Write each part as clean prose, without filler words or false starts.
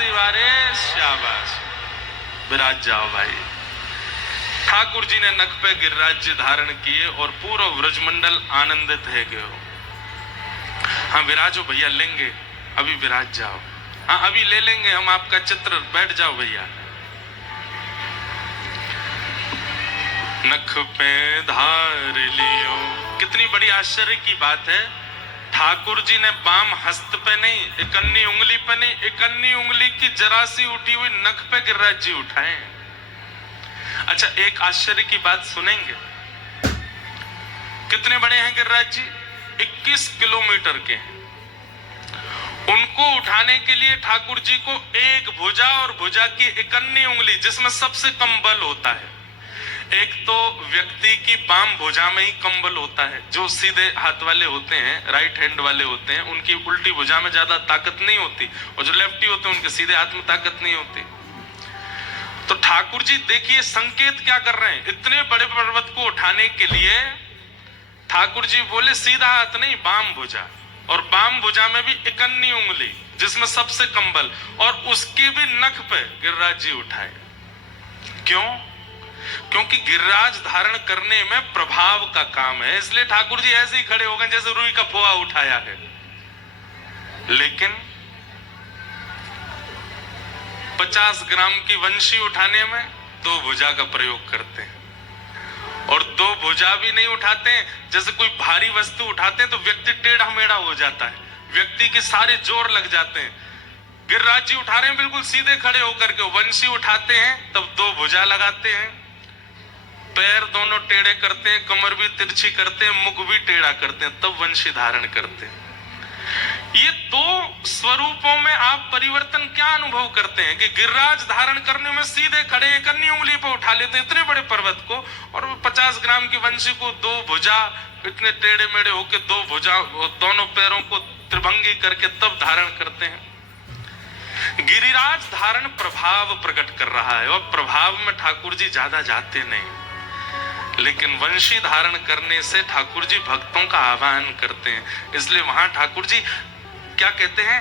सी बारे शाबाश, विराज जाओ भाई। ठाकुर जी ने नख पे गिरिराज्य धारण किए और पूरा व्रजमंडल आनंदित है गयो। हाँ विराजो भैया, लेंगे अभी, विराज जाओ। हाँ अभी ले लेंगे हम आपका चित्र, बैठ जाओ भैया। नख पे धार लियो, कितनी बड़ी आश्चर्य की बात है। ठाकुर जी ने बाम हस्त पे नहीं, इकन्नी उंगली पे नहीं, इकन्नी उंगली की जरा सी उठी हुई नख पे गिरिराज जी उठाए। अच्छा एक आश्चर्य की बात सुनेंगे, कितने बड़े हैं गिरिराज जी? 21 किलोमीटर के हैं। उनको उठाने के लिए ठाकुर जी को एक भुजा और भुजा की इकन्नी उंगली, जिसमें सबसे कम बल होता है, एक तो व्यक्ति की बाम भुजा में ही कम बल होता है। जो सीधे हाथ वाले होते हैं, राइट हैंड वाले होते हैं, उनकी उल्टी भुजा में ज्यादा ताकत नहीं होती, और जो लेफ्टी होते हैं उनके सीधे हाथ में ताकत नहीं होती। तो ठाकुर जी देखिए संकेत क्या कर रहे हैं, इतने बड़े पर्वत को उठाने के लिए ठाकुर जी बोले सीधा हाथ नहीं, बाम भुजा, और बाम भुजा में भी इकन्नी उंगली जिसमें सबसे कम बल, और उसके भी नख पे गिरिराज जी उठाए। क्यों? क्योंकि गिरिराज धारण करने में प्रभाव का काम है, इसलिए ठाकुर जी ऐसे ही खड़े हो गए जैसे रुई का पोहा उठाया है। लेकिन 50 ग्राम की वंशी उठाने में 2 भुजा का प्रयोग करते हैं, और 2 भुजा भी नहीं उठाते हैं। जैसे कोई भारी वस्तु उठाते हैं तो व्यक्ति टेढ़ा मेढ़ा हो जाता है, व्यक्ति के सारे जोर लग जाते हैं। गिरिराज जी उठा रहे हैं बिल्कुल सीधे खड़े होकर के, वंशी उठाते हैं तब 2 भुजा लगाते हैं, पैर दोनों टेढ़े करते हैं, कमर भी तिरछी करते हैं, मुख भी टेढ़ा करते हैं, तब वंशी धारण करते हैं। ये 2 स्वरूपों में आप परिवर्तन क्या अनुभव करते हैं कि गिरिराज धारण करने में सीधे खड़े इकन्नी उंगली पर उठा लेते इतने बड़े पर्वत को, और 50 ग्राम की वंशी को 2 भुजा, इतने टेढ़े मेढ़े होके 2 भुजा, दोनों पैरों को त्रिभंगी करके तब धारण करते हैं। गिरिराज धारण प्रभाव प्रकट कर रहा है, और प्रभाव में ठाकुर जी ज्यादा जाते नहीं, लेकिन वंशी धारण करने से ठाकुर जी भक्तों का आह्वान करते हैं। इसलिए वहां ठाकुर जी क्या कहते हैं,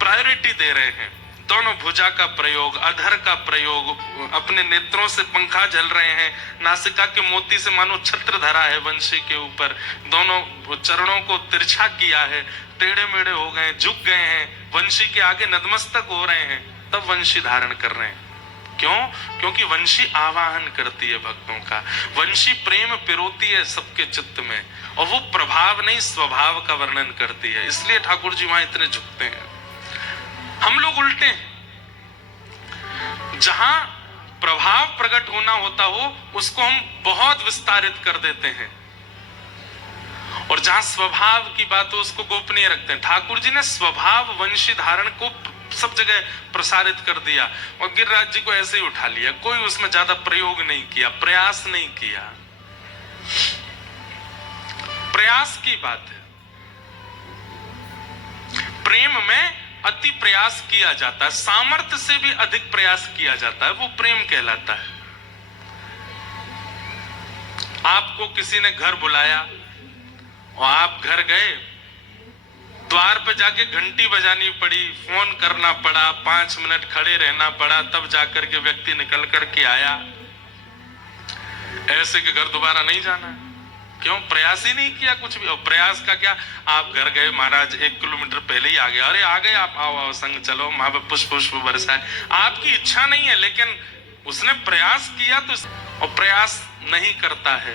प्रायोरिटी दे रहे हैं। दोनों भुजा का प्रयोग, अधर का प्रयोग, अपने नेत्रों से पंखा झल रहे हैं, नासिका के मोती से मानो छत्र धरा है वंशी के ऊपर, दोनों चरणों को तिरछा किया है, टेढ़े मेढ़े हो गए, झुक गए हैं, वंशी के आगे नतमस्तक हो रहे हैं, तब वंशी धारण कर रहे हैं। क्यों? क्योंकि वंशी आवाहन करती है भक्तों का, वंशी प्रेम पिरोती है सबके चित्त में, और वो प्रभाव नहीं स्वभाव का वर्णन करती है, इसलिए ठाकुर जी वहां इतने झुकते हैं। हम लोग उल्टे हैं, जहां प्रभाव प्रकट होना होता हो उसको हम बहुत विस्तारित कर देते हैं, और जहां स्वभाव की बात हो उसको गोपनीय रखते हैं। ठाकुर जी ने स्वभाव वंशी धारण को सब जगह प्रसारित कर दिया, और गिरिराज जी को ऐसे ही उठा लिया, कोई उसमें ज्यादा प्रयोग नहीं किया, प्रयास नहीं किया। प्रयास की बात है, प्रेम में अति प्रयास किया जाता है, सामर्थ्य से भी अधिक प्रयास किया जाता है, वो प्रेम कहलाता है। आपको किसी ने घर बुलाया और आप घर गए, द्वार पे जाके घंटी बजानी पड़ी, फोन करना पड़ा, 5 मिनट खड़े रहना पड़ा, तब जाकर के व्यक्ति निकल करके आया। ऐसे के घर दोबारा नहीं जाना है। क्यों? प्रयास ही नहीं किया कुछ भी। और प्रयास का क्या, आप घर गए, महाराज 1 किलोमीटर पहले ही आ गया, अरे आ गए आप, आओ आओ संग चलो, वहां पे पुष्प पुष्प बरसाए। आपकी इच्छा नहीं है, लेकिन उसने प्रयास किया तो, और प्रयास नहीं करता है।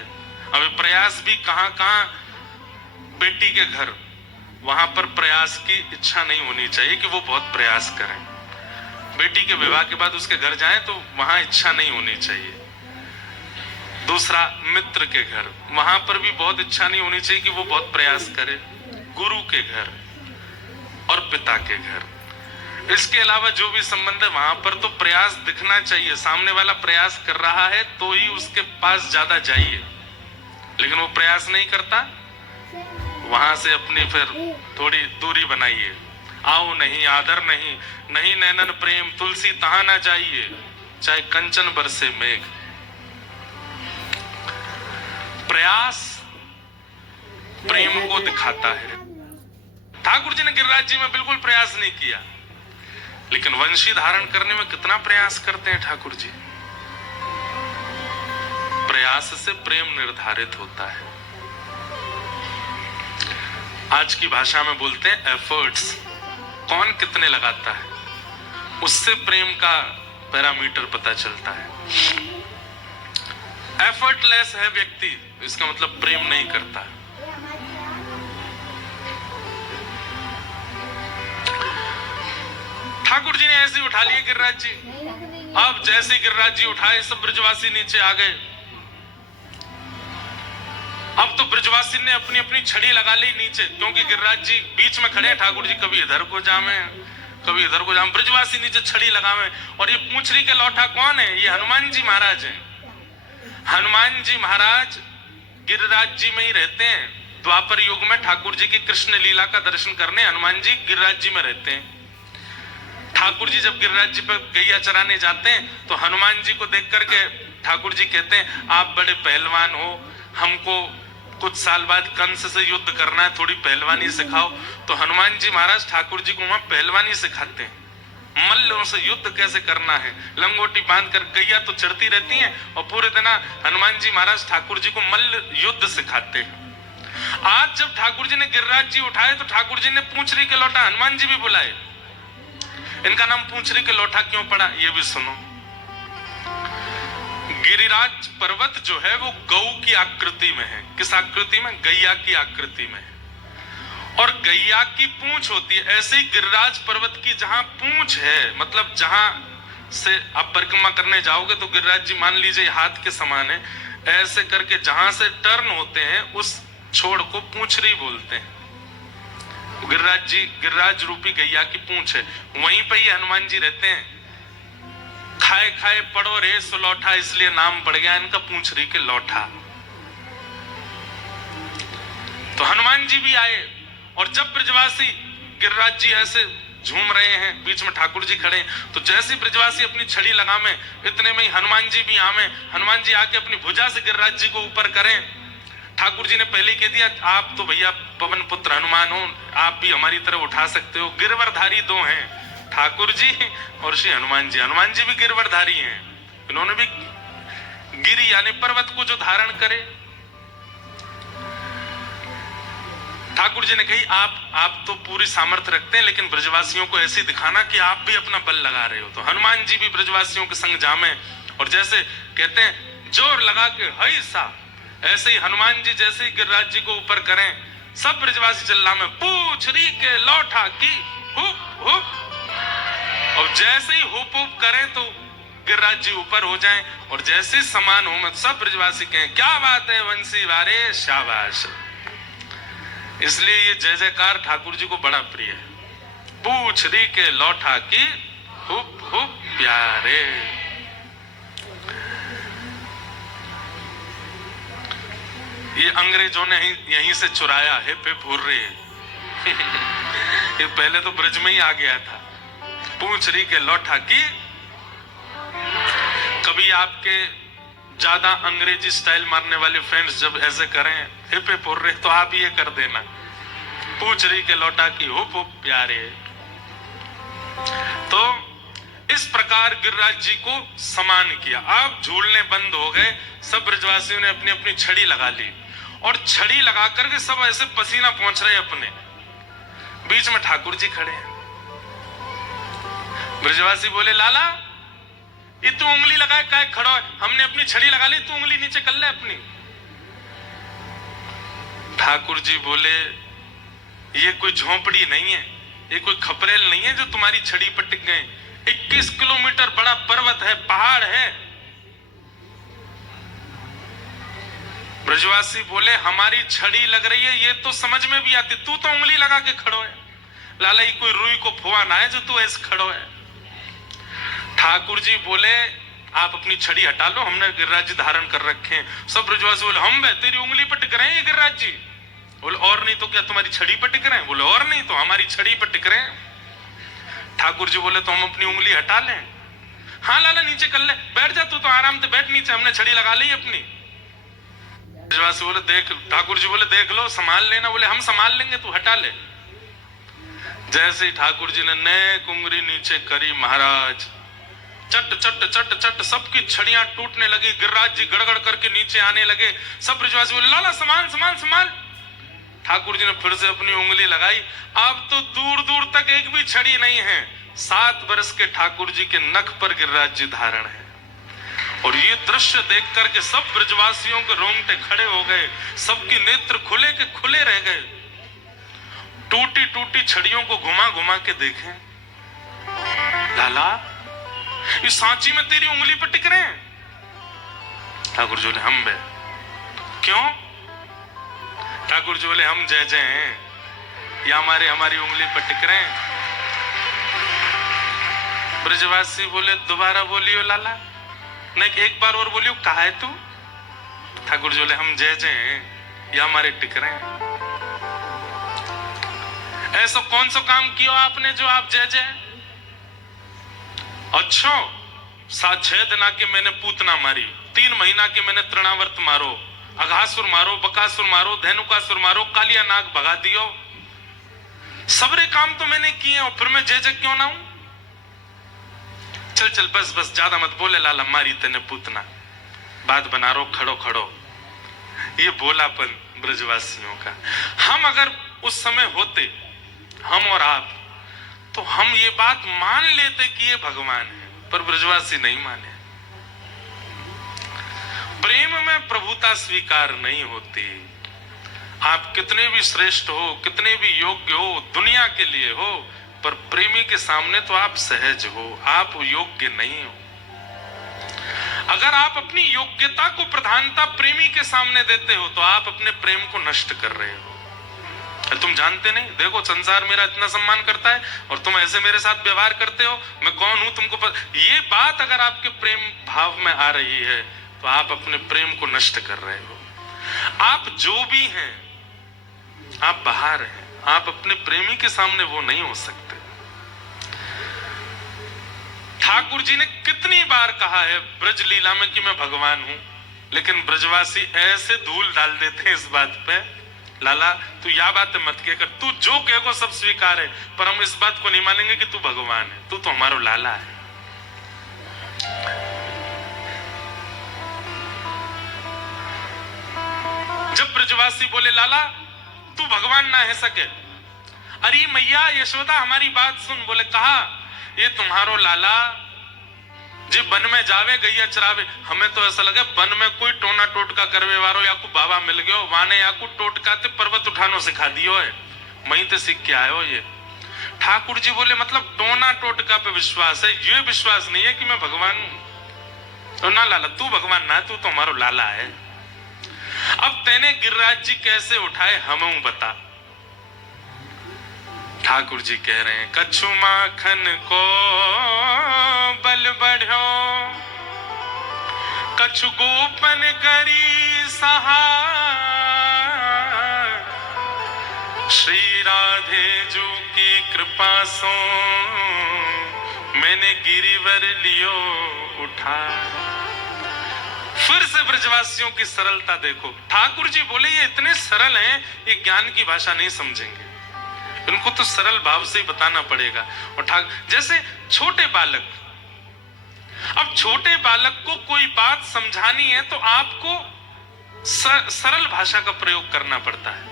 अभी प्रयास भी कहां कहां, बेटी के घर, वहां पर प्रयास की इच्छा नहीं होनी चाहिए कि वो बहुत प्रयास करें। बेटी के विवाह के बाद उसके घर जाएं तो वहां इच्छा नहीं होनी चाहिए। दूसरा, मित्र के घर, वहां पर भी बहुत इच्छा नहीं होनी चाहिए कि वो बहुत प्रयास करे। गुरु के घर और पिता के घर, इसके अलावा जो भी संबंध है वहां पर तो प्रयास दिखना चाहिए। सामने वाला प्रयास कर रहा है तो ही उसके पास ज्यादा जाइए, लेकिन वो प्रयास नहीं करता, वहां से अपनी फिर थोड़ी दूरी बनाइए। आओ नहीं, आदर नहीं, नहीं नैनन प्रेम तुलसी तहां ना जाइए, चाहे कंचन बरसे मेघ। प्रयास प्रेम को दिखाता है। ठाकुर जी ने गिरिराज जी में बिल्कुल प्रयास नहीं किया, लेकिन वंशी धारण करने में कितना प्रयास करते हैं ठाकुर जी। प्रयास से प्रेम निर्धारित होता है। आज की भाषा में बोलते हैं एफर्ट्स, कौन कितने लगाता है, उससे प्रेम का पैरामीटर पता चलता है। एफर्टलेस है व्यक्ति, इसका मतलब प्रेम नहीं करता। ठाकुर जी ने ऐसे ही उठा लिए गिरिराज जी। अब जैसे गिरिराज जी उठाए, सब ब्रजवासी नीचे आ गए। अब तो ब्रजवासी ने अपनी अपनी छड़ी लगा ली नीचे, क्योंकि गिरिराज जी बीच में खड़े हैं। ठाकुर जी कभी इधर को जामे, कभी इधर को जामे, ब्रजवासी नीचे छड़ी लगावे। और ये पूंछड़ी के लौटा कौन है? ये हनुमान जी महाराज हैं। हनुमान जी महाराज गिरिराज जी में ही रहते हैं। द्वापर युग में ठाकुर जी की कृष्ण लीला का दर्शन करने हनुमान जी गिरिराज जी में रहते हैं। ठाकुर जी जब गिरिराज जी पर गैया चराने जाते हैं तो हनुमान जी को देख करके ठाकुर जी कहते हैं, आप बड़े पहलवान हो, हमको कुछ साल बाद कंस से युद्ध करना है, थोड़ी पहलवानी सिखाओ। तो हनुमान जी महाराज ठाकुर जी को वहां पहलवानी सिखाते हैं, मल्लों से युद्ध कैसे करना है। लंगोटी बांधकर गैया तो चढ़ती रहती हैं और पूरे दिन हनुमान जी महाराज ठाकुर जी को मल्ल युद्ध सिखाते हैं। आज जब ठाकुर जी ने गिरिराज जी उठाए तो ठाकुर जी ने पूंछड़ी के लौटा हनुमान जी भी बुलाए। इनका नाम पूंछड़ी के लौटा क्यों पड़ा, ये भी सुनो। गिरिराज पर्वत जो है वो गौ की आकृति में है। किस आकृति में? गैया की आकृति में। और गैया की पूंछ होती है। ऐसे ही गिरिराज पर्वत की जहां पूंछ है, मतलब जहां से आप परिक्रमा करने जाओगे तो गिरिराज जी मान लीजिए हाथ के समान है, ऐसे करके जहां से टर्न होते हैं उस छोड़ को पूंछड़ी बोलते हैं। गिरिराज जी गिरिराज रूपी गैया की पूंछ है, वहीं पर ही हनुमान जी रहते हैं। खाए खाए पड़ो रे सुलौठा, इसलिए नाम पड़ गया इनका पूंछड़ी के लौठा। तो हनुमान जी भी आए और जब ब्रजवासी गिरिराज जी ऐसे झूम रहे हैं, बीच में ठाकुर जी खड़े हैं, तो जैसे ब्रजवासी अपनी छड़ी लगावे इतने में ही हनुमान जी भी आवे। हनुमान जी आके अपनी भुजा से गिरिराज जी को ऊपर करें। ठाकुर जी ने पहले कह दिया, आप तो भैया पवन पुत्र हनुमान हो, आप भी हमारी तरह उठा सकते हो। गिरवरधारी दो हैं, ठाकुर जी और श्री हनुमान जी। हनुमान जी भी गिरवरधारी हैं, इन्होंने भी गिरी यानी पर्वत को जो धारण करे। ठाकुर जी ने कही, आप तो पूरी सामर्थ्य रखते हैं, लेकिन ब्रजवासियों को ऐसे दिखाना कि आप भी अपना बल लगा रहे हो। तो हनुमान जी भी ब्रजवासियों के संग जामे और जैसे कहते हैं जोर लगा के हई सा, ऐसे ही हनुमान जी जैसे ही गिरिराज जी को ऊपर करें, सब ब्रजवासी चिल्ला में पूंछड़ी के लौठा की हुप हुप। और जैसे ही हुप हुप करें तो गिरिराज जी ऊपर हो जाएं और जैसे ही समान हो मत सब ब्रजवासी कहें, क्या बात है वंशी वारे, शाबाश। इसलिए ये जय जयकार ठाकुर जी को बड़ा प्रिय है। पूंछड़ी के लौठा की हुप हुप प्यारे। ये अंग्रेजों ने यहीं से चुराया है पे फुर्रे। ये पहले तो ब्रज में ही आ गया था। पूंछड़ी के लौठा की। कभी आपके ज्यादा अंग्रेजी स्टाइल मारने वाले फ्रेंड्स जब ऐसे करें हिपे फुर्रे, तो आप ये कर देना, पूंछड़ी के लौटा की हुप हुप प्यारे। तो इस प्रकार गिरिराज जी को समान किया। अब झूलने बंद हो गए, सब ब्रजवासियों ने अपनी अपनी छड़ी लगा ली और छड़ी लगा करके सब ऐसे पसीना पहुंच रहे अपने। बीच में ठाकुर जी खड़े हैं। ब्रजवासी बोले, लाला ये तू उंगली लगाए काय खड़ा है? हमने अपनी छड़ी लगा ली, तू उंगली नीचे कर ले अपनी। ठाकुर जी बोले, ये कोई झोंपड़ी नहीं है, ये कोई खपरेल नहीं है जो तुम्हारी छड़ी पर टिक गए। 21 किलोमीटर बड़ा पर्वत है, पहाड़ है। ब्रजवासी बोले, हमारी छड़ी लग रही है ये तो समझ में भी आती, तू तो उंगली लगा के खड़ो है। लाला ये कोई रुई को फुआ ना है जो तू ऐसे खड़ो है। ठाकुर जी बोले, आप अपनी छड़ी हटा लो, हमने गिरिराज जी धारण कर रखे हैं। सब ब्रजवासी बोले, हम बे तेरी उंगली पर टिक रहे हैं गिरिराज जी। बोले, और नहीं तो क्या तुम्हारी छड़ी पर टिक रहे हैं? बोले, और नहीं तो हमारी छड़ी पर टिक रहे हैं। ठाकुर जी बोले, तो हम अपनी उंगली हटा लें? हाँ लाला नीचे कर ले, बैठ जा, तू तो आराम से बैठ नीचे, हमने छड़ी लगा ली अपनी। ब्रजवासी बोले, देख, ठाकुर जी बोले, देख लो संभाल लेना। बोले, हम संभाल लेंगे, तू हटा ले। जैसे ही ठाकुर जी ने नेक उंगली नीचे करी, महाराज चट चट चट चट सबकी छड़ियां टूटने लगी। गिरिराज जी गड़गड़ करके नीचे आने लगे। सब ब्रजवासी बोले लाला सामान सामान सामान। ठाकुर जी ने फिर से अपनी उंगली लगाई। अब तो दूर दूर तक एक भी छड़ी नहीं है। 7 वर्ष के ठाकुर जी के नख पर गिरिराज जी धारण है। और ये दृश्य देख करके सब ब्रजवासियों के रोंगटे खड़े हो गए, सबकी नेत्र खुले के खुले रह गए। टूटी टूटी छड़ियों को घुमा घुमा के देखें, लाला ये सांची में तेरी उंगली पर टिक रहे हैं। ठाकुर जी बोले हम बे। क्यों? ठाकुर जी बोले हम जय जय हैं या हमारी उंगली पर टिक रहे हैं। ब्रजवासी बोले दोबारा बोलियो लाला। नहीं एक बार और बोलियो, कहा है तू? ठाकुर जी बोले हम जय जय हैं या हमारे टिक रहे हैं। ऐसा कौन सा काम किया आपने जो आप जय जय? अच्छा 6 दिन के मैंने पूतना मारी, 3 महीना के मैंने तृणावर्त मारो, अघासुर मारो, बकासुर मारो, धेनुकासुर मारो, कालिया नाग भगा दियो। सबरे काम तो मैंने किए और फिर मैं जय जय क्यों ना हूं? चल चल बस बस ज्यादा मत बोले लाला, मारी तेने पूतना, बात बना रो, खड़ो खड़ो। ये बोलापन ब्रजवासियों का। हम अगर उस समय होते, हम और आप, तो हम ये बात मान लेते कि ये भगवान है, पर ब्रजवासी नहीं माने। प्रेम में प्रभुता स्वीकार नहीं होती। आप कितने भी श्रेष्ठ हो, कितने भी योग्य हो, दुनिया के लिए हो, पर प्रेमी के सामने तो आप सहज हो, आप योग्य नहीं हो। अगर आप अपनी योग्यता को प्रधानता प्रेमी के सामने देते हो तो आप अपने प्रेम को नष्ट कर रहे हो। तुम जानते नहीं, देखो संसार मेरा इतना सम्मान करता है और तुम ऐसे मेरे साथ व्यवहार करते हो, मैं कौन हूं तुमको ये बात अगर आपके प्रेम भाव में आ रही है तो आप अपने प्रेम को नष्ट कर रहे हो। आप जो भी हैं, आप बाहर हैं, आप अपने प्रेमी के सामने वो नहीं हो सकते। ठाकुर जी ने कितनी बार कहा है ब्रज लीला में कि मैं भगवान हूं, लेकिन ब्रजवासी ऐसे धूल डाल देते हैं इस बात पे, लाला तू या बात मत कह कर, तू जो कहेगो सब स्वीकार है, पर हम इस बात को नहीं मानेंगे कि तू भगवान है, तू तो हमारा लाला है। जब ब्रजवासी बोले लाला तू भगवान ना है सके, अरे मैया यशोदा हमारी बात सुन। बोले कहा ये तुम्हारो लाला जी वन में जावे गैया चरावे। हमें तो ऐसा लगे वन में कोई टोना टोटका करवे वारो या को बाबा मिल गयो, वाने या को टोटका ते पर्वत उठानो सिखा दियो है, वहीं ते सीख के आयो ये। ठाकुर जी बोले मतलब टोना टोटका पे विश्वास है, ये विश्वास नहीं है कि मैं भगवान हूं। तो ना लाला तू भगवान ना, तू तो हमारो लाला है। अब तेने गिरिराज जी कैसे उठाए हमें बता। ठाकुर जी कह रहे हैं कछु माखन को बल बढ़ो, कछु गोपन करी सहाय, श्री राधे जू की कृपा सो मैंने गिरिवर लियो उठा। फिर से ब्रजवासियों की सरलता देखो। ठाकुर जी बोले ये इतने सरल हैं, ये ज्ञान की भाषा नहीं समझेंगे, उनको तो सरल भाव से ही बताना पड़ेगा। और जैसे छोटे बालक, अब छोटे बालक को कोई बात समझानी है तो आपको सरल भाषा का प्रयोग करना पड़ता है।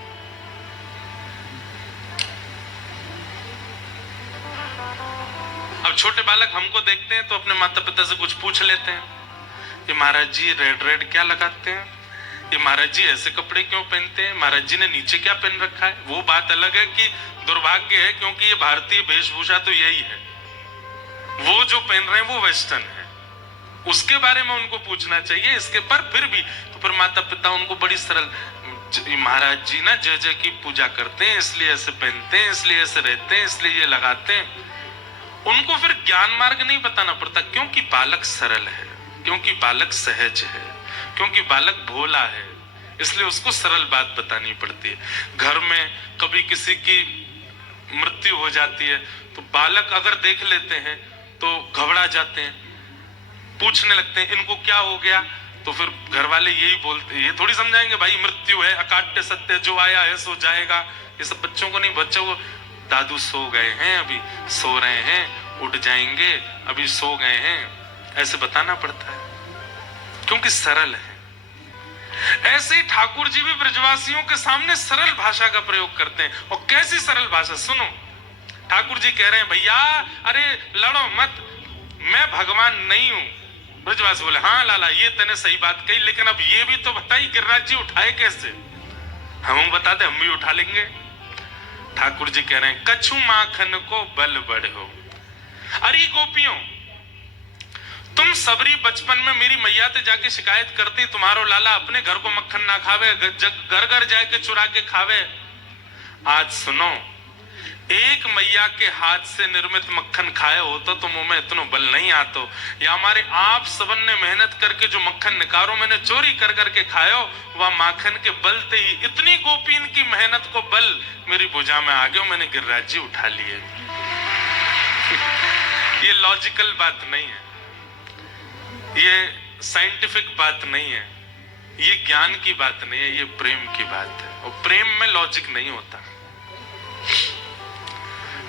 अब छोटे बालक हमको देखते हैं तो अपने माता पिता से कुछ पूछ लेते हैं, ये महाराज जी रेड रेड क्या लगाते हैं, ये महाराज जी ऐसे कपड़े क्यों पहनते हैं, महाराज जी ने नीचे क्या पहन रखा है। वो बात अलग है कि दुर्भाग्य है, क्योंकि ये भारतीय वेशभूषा तो यही है, वो जो पहन रहे हैं वो वेस्टर्न है, उसके बारे में उनको पूछना चाहिए। इसके पर फिर भी तो फिर माता पिता उनको बड़ी सरल, महाराज जी ना जय जय की पूजा करते हैं इसलिए ऐसे पहनते हैं, इसलिए ऐसे रहते हैं, इसलिए ये लगाते हैं। उनको फिर ज्ञान मार्ग नहीं बताना पड़ता, क्योंकि बालक सरल है, क्योंकि बालक सहज है, क्योंकि बालक भोला है, इसलिए उसको सरल बात बतानी पड़ती है। घर में कभी किसी की मृत्यु हो जाती है तो बालक अगर देख लेते हैं तो घबरा जाते हैं, पूछने लगते हैं इनको क्या हो गया, तो फिर घर वाले यही बोलते हैं, ये थोड़ी समझाएंगे भाई मृत्यु है, अकाट्य सत्य, जो आया है सो जाएगा। ये सब बच्चों को नहीं, बच्चों को दादू सो गए हैं, अभी सो रहे हैं, उठ जाएंगे, अभी सो गए हैं, ऐसे बताना पड़ता है क्योंकि सरल है। ऐसे ही ठाकुर जी भी ब्रजवासियों के सामने सरल भाषा का प्रयोग करते हैं। और कैसी सरल भाषा, सुनो। ठाकुर जी कह रहे हैं भैया अरे लड़ो मत, मैं भगवान नहीं हूं। ब्रजवासी बोले हाँ लाला ये तूने सही बात कही, लेकिन अब ये भी तो बताई गिरिराज जी उठाए कैसे। हम बता दे, हम भी उठा लेंगे। ठाकुर जी कह रहे हैं कछु माखन को बल बढ़ो। अरे गोपियों, तुम सबरी बचपन में मेरी मैया से जाके शिकायत करती तुम्हारो लाला अपने घर को मक्खन ना खावे, घर घर जाके चुरा के खावे। आज सुनो, एक मैया के हाथ से निर्मित मक्खन खाए हो तो मुंह में इतना बल नहीं आतो, या हमारे आप सबन ने मेहनत करके जो मक्खन निकारो मैंने चोरी कर करके खायो, वह माखन के बल ते ही इतनी गोपीन की मेहनत को बल मेरी भुजा में आ गया, मैंने गिरिराज जी उठा लिए। ये लॉजिकल बात नहीं है, ये साइंटिफिक बात नहीं है, ये ज्ञान की बात नहीं है, ये प्रेम की बात है। और प्रेम में लॉजिक नहीं होता।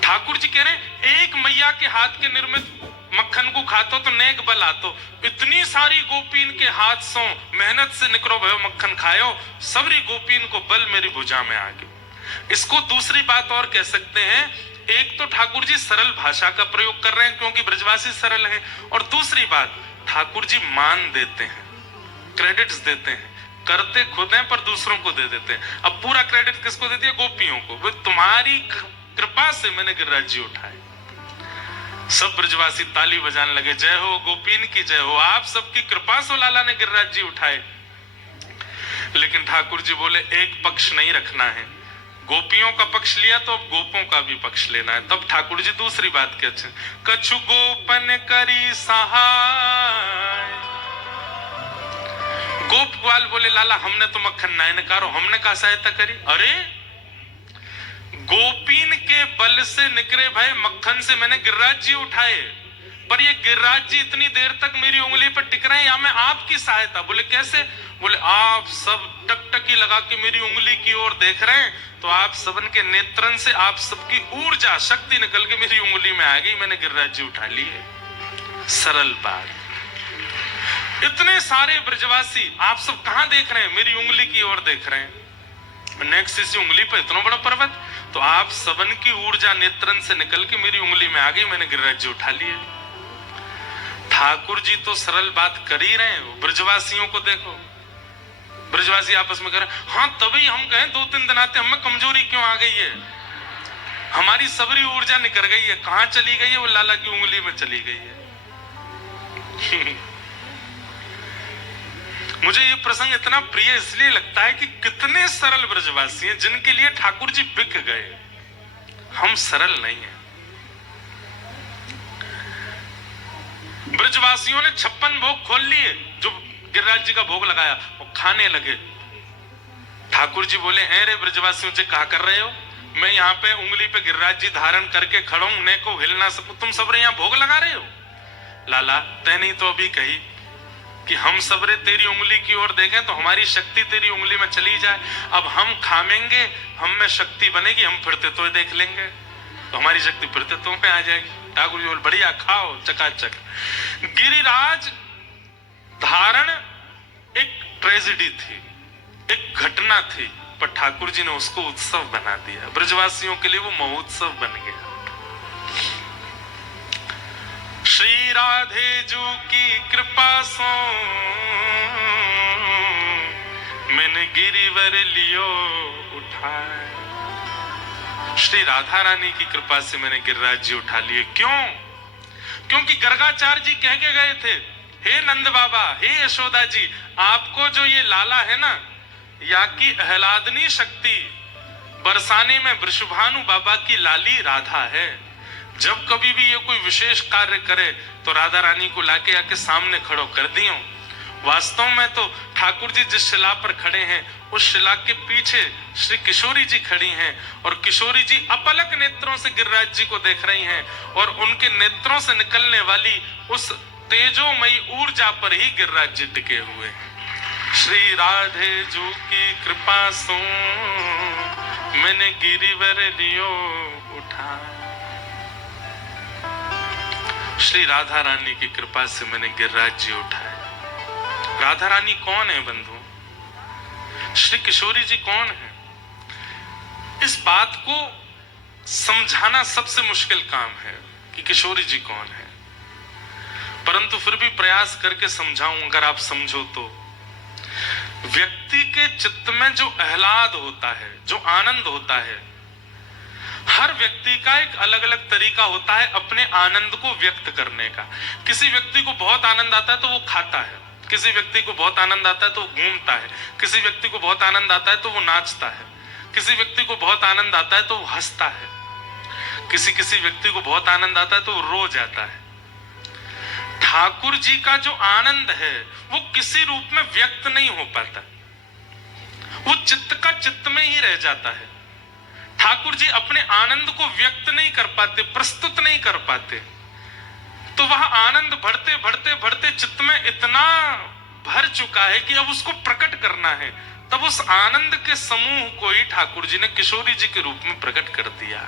ठाकुर जी कह रहे हैं एक मैया के हाथ के निर्मित मक्खन को खातो तो नेक बल आतो, इतनी सारी गोपीन के हाथ सो मेहनत से निकलो भयो मक्खन खायो, सबरी गोपीन को बल मेरी भुजा में आ गया। इसको दूसरी बात और कह सकते हैं, एक तो ठाकुर जी सरल भाषा का प्रयोग कर रहे हैं क्योंकि ब्रजवासी सरल हैं, और दूसरी बात ठाकुर जी मान देते हैं, क्रेडिट्स देते हैं, करते खुद हैं पर दूसरों को दे देते हैं। अब पूरा क्रेडिट किसको देती है? गोपियों को। वो तुम्हारी कृपा से मैंने गिरिराज जी उठाए। सब ब्रजवासी ताली बजाने लगे, जय हो गोपीन की जय हो, आप सबकी कृपा से लाला ने गिरिराज जी उठाए। लेकिन ठाकुर जी बोले एक पक्ष नहीं रखना है, गोपियों का पक्ष लिया तो अब गोपों का भी पक्ष लेना है। तब ठाकुर जी दूसरी बात कहते हैं, कछु गोपन करी सहाय। गोपवाल बोले लाला हमने तो मक्खन ना निकारो, हमने कहा सहायता करी। अरे गोपीन के बल से निकले भाई मक्खन से मैंने गिरिराज जी उठाए, पर ये गिरिराज जी इतनी देर तक मेरी उंगली पर टिक रहे हैं, या मैं आपकी सहायता। बोले कैसे? बोले आप सब टकटकी लगा के मेरी उंगली की ओर देख रहे हैं, तो आप सबन के नेत्रन से आप सबकी ऊर्जा शक्ति निकल के मेरी उंगली में आ गई, मैंने गिरिराज जी उठा लिए। सरल बात। इतने सारे ब्रजवासी आप सब कहां देख रहे हैं? मेरी उंगली की ओर देख रहे हैं। नेक्स्ट इसी उंगली पर इतना बड़ा पर्वत, तो आप सबन की ऊर्जा नेत्रन से निकल के मेरी उंगली में आ गई, मैंने गिरिराज जी उठा लिए। ठाकुर जी तो सरल बात कर ही रहे हैं, ब्रजवासियों को देखो, ब्रजवासी आपस में कह रहे हाँ तभी हम कहें 2-3 दिन आते, हमें कमजोरी क्यों आ गई है, हमारी सबरी ऊर्जा निकल गई है। कहां चली गई है? वो लाला की उंगली में चली गई है। मुझे ये प्रसंग इतना प्रिय इसलिए लगता है कि कितने सरल ब्रजवासी हैं जिनके लिए ठाकुर जी बिक गए। हम सरल नहीं हैं। ब्रजवासियों ने 56 भोग खोल लिए, जो गिरिराज जी का भोग लगाया और खाने लगे। ठाकुर जी बोले अरे ब्रजवासियों से क्या कर रहे हो? मैं यहाँ पे उंगली पे गिरिराज जी धारण करके खड़ा हूं, ने को हिल ना सकूं, तुम सबरे यहाँ भोग लगा रहे हो? लाला तैने तो अभी कही कि हम सबरे तेरी उंगली की ओर देखें तो हमारी शक्ति तेरी उंगली में चली जाए। अब हम खामेंगे, हम में शक्ति बनेगी, हम फिरते तो देख लेंगे, तो हमारी शक्ति फिरते तो में आ जाएगी। ठाकुर जी बोले बढ़िया खाओ चकाचक। गिरिराज धारण एक ट्रेजेडी थी, एक घटना थी, पर ठाकुर जी ने उसको उत्सव बना दिया। ब्रजवासियों के लिए वो महोत्सव बन गया। श्री राधे जू की कृपा सो मैंने गिरिवर लियो उठाए। श्री राधा रानी की कृपा से मैंने गिरिराज जी उठा लिए। क्यों? क्योंकि गर्गाचार्य जी कह के गए थे, हे नंद बाबा, हे यशोदा जी, आपको जो ये लाला है ना, या की आह्लादनी शक्ति बरसाने में वृषभानु बाबा की लाली राधा है। जब कभी भी ये कोई विशेष कार्य करे तो राधा रानी को लाके आके सामने खड़ो कर दियो। वास्तव में तो ठाकुर जी जिस शिला पर खड़े हैं उस शिला के पीछे श्री किशोरी जी खड़ी हैं, और किशोरी जी अपलक नेत्रों से गिरिराज जी को देख रही हैं, और उनके नेत्रों से निकलने वाली उस तेजोमयी ऊर्जा पर ही गिरिराज जी टिके हुए हैं। श्री राधे जू की कृपा सो मैंने गिरिवर लियो उठा। हाँ, श्री राधा रानी की कृपा से मैंने गिरिराज जी उठाए। राधा रानी कौन है बंधु? श्री किशोरी जी कौन है? इस बात को समझाना सबसे मुश्किल काम है कि किशोरी जी कौन है, परंतु फिर भी प्रयास करके समझाऊं। अगर आप समझो तो व्यक्ति के चित्त में जो आह्लाद होता है, जो आनंद होता है, हर व्यक्ति का एक अलग अलग तरीका होता है अपने आनंद को व्यक्त करने का। किसी व्यक्ति को बहुत आनंद आता है तो वो खाता है, किसी व्यक्ति को बहुत आनंद आता है तो वो घूमता है, किसी व्यक्ति को बहुत आनंद आता है तो वो नाचता है, किसी व्यक्ति को बहुत आनंद आता है तो वो हंसता है, किसी व्यक्ति को बहुत आनंद आता है तो वो रो जाता है। ठाकुर जी का जो आनंद है वो किसी रूप में व्यक्त नहीं हो पाता, वो चित्त का चित्त में ही रह जाता है। ठाकुर जी अपने आनंद को व्यक्त नहीं कर पाते, प्रस्तुत नहीं कर पाते, तो वह आनंद बढ़ते बढ़ते बढ़ते चित्त में इतना भर चुका है कि अब उसको प्रकट करना है। तब उस आनंद के समूह को ही ठाकुर जी ने किशोरी जी के रूप में प्रकट कर दिया।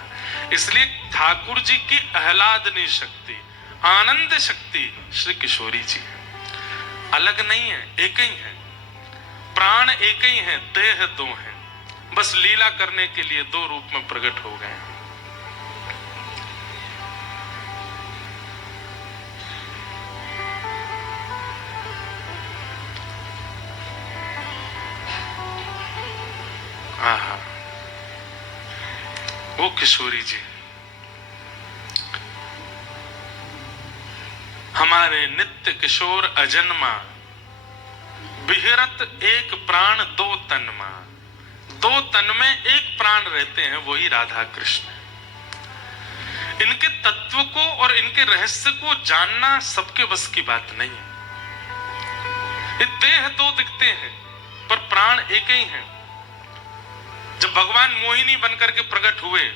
इसलिए ठाकुर जी की आह्लादनी शक्ति, आनंद शक्ति श्री किशोरी जी है, अलग नहीं है, एक ही है। प्राण एक ही है, देह दो है, बस लीला करने के लिए दो रूप में प्रकट हो गए। आहा, वो किशोरी जी हमारे नित्य किशोर अजन्मा, विहरत एक प्राण दो तन मा। दो तन में एक प्राण रहते हैं, वही राधा कृष्ण। इनके तत्व को और इनके रहस्य को जानना सबके बस की बात नहीं है। ये देह दो दिखते हैं पर प्राण एक ही है। जब भगवान मोहिनी बनकर के प्रकट हुए,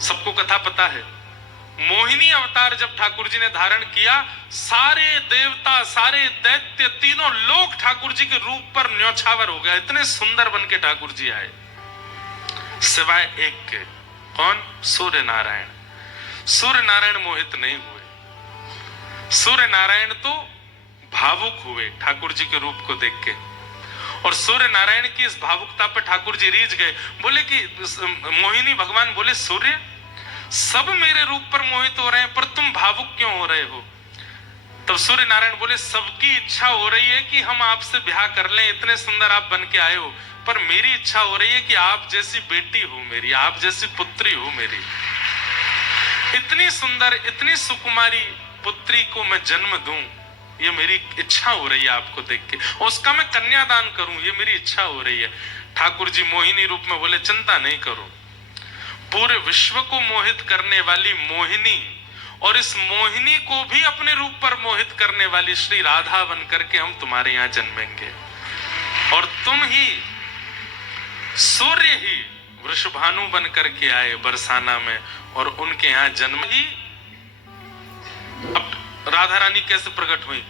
सबको कथा पता है, मोहिनी अवतार जब ठाकुर जी ने धारण किया, सारे देवता, सारे दैत्य, तीनों लोग ठाकुर जी के रूप पर न्यौछावर हो गया। इतने सुंदर बन के ठाकुर जी आए, सिवाय एक के। कौन? सूर्य नारायण। सूर्य नारायण मोहित नहीं हुए। सूर्य नारायण तो भावुक हुए ठाकुर जी के रूप को देख के, और सूर्य नारायण की इस भावुकता पर ठाकुर जी रीझ गए। बोले कि मोहिनी भगवान बोले, सूर्य सब मेरे रूप पर मोहित हो रहे हैं, पर तुम भावुक क्यों हो रहे हो? तब सूर्य नारायण बोले, सबकी इच्छा हो रही है कि हम आपसे ब्याह कर लें, इतने सुंदर आप बन के आए हो, पर मेरी इच्छा हो रही है कि आप जैसी बेटी हो मेरी, आप जैसी पुत्री हो मेरी। इतनी सुंदर, इतनी सुकुमारी पुत्री को मैं जन्म दूं, ये मेरी इच्छा हो रही है आपको देख के, उसका मैं कन्यादान करूं, ये मेरी इच्छा हो रही है। ठाकुर जी मोहिनी रूप में बोले, चिंता नहीं करो, पूरे विश्व को मोहित करने वाली मोहिनी और इस मोहिनी को भी अपने रूप पर मोहित करने वाली श्री राधा बन करके हम तुम्हारे यहाँ जन्मेंगे, और तुम ही सूर्य ही वृषभानु बन करके आए बरसाना में, और उनके यहाँ जन्म ही। अब राधा रानी कैसे प्रकट हुई?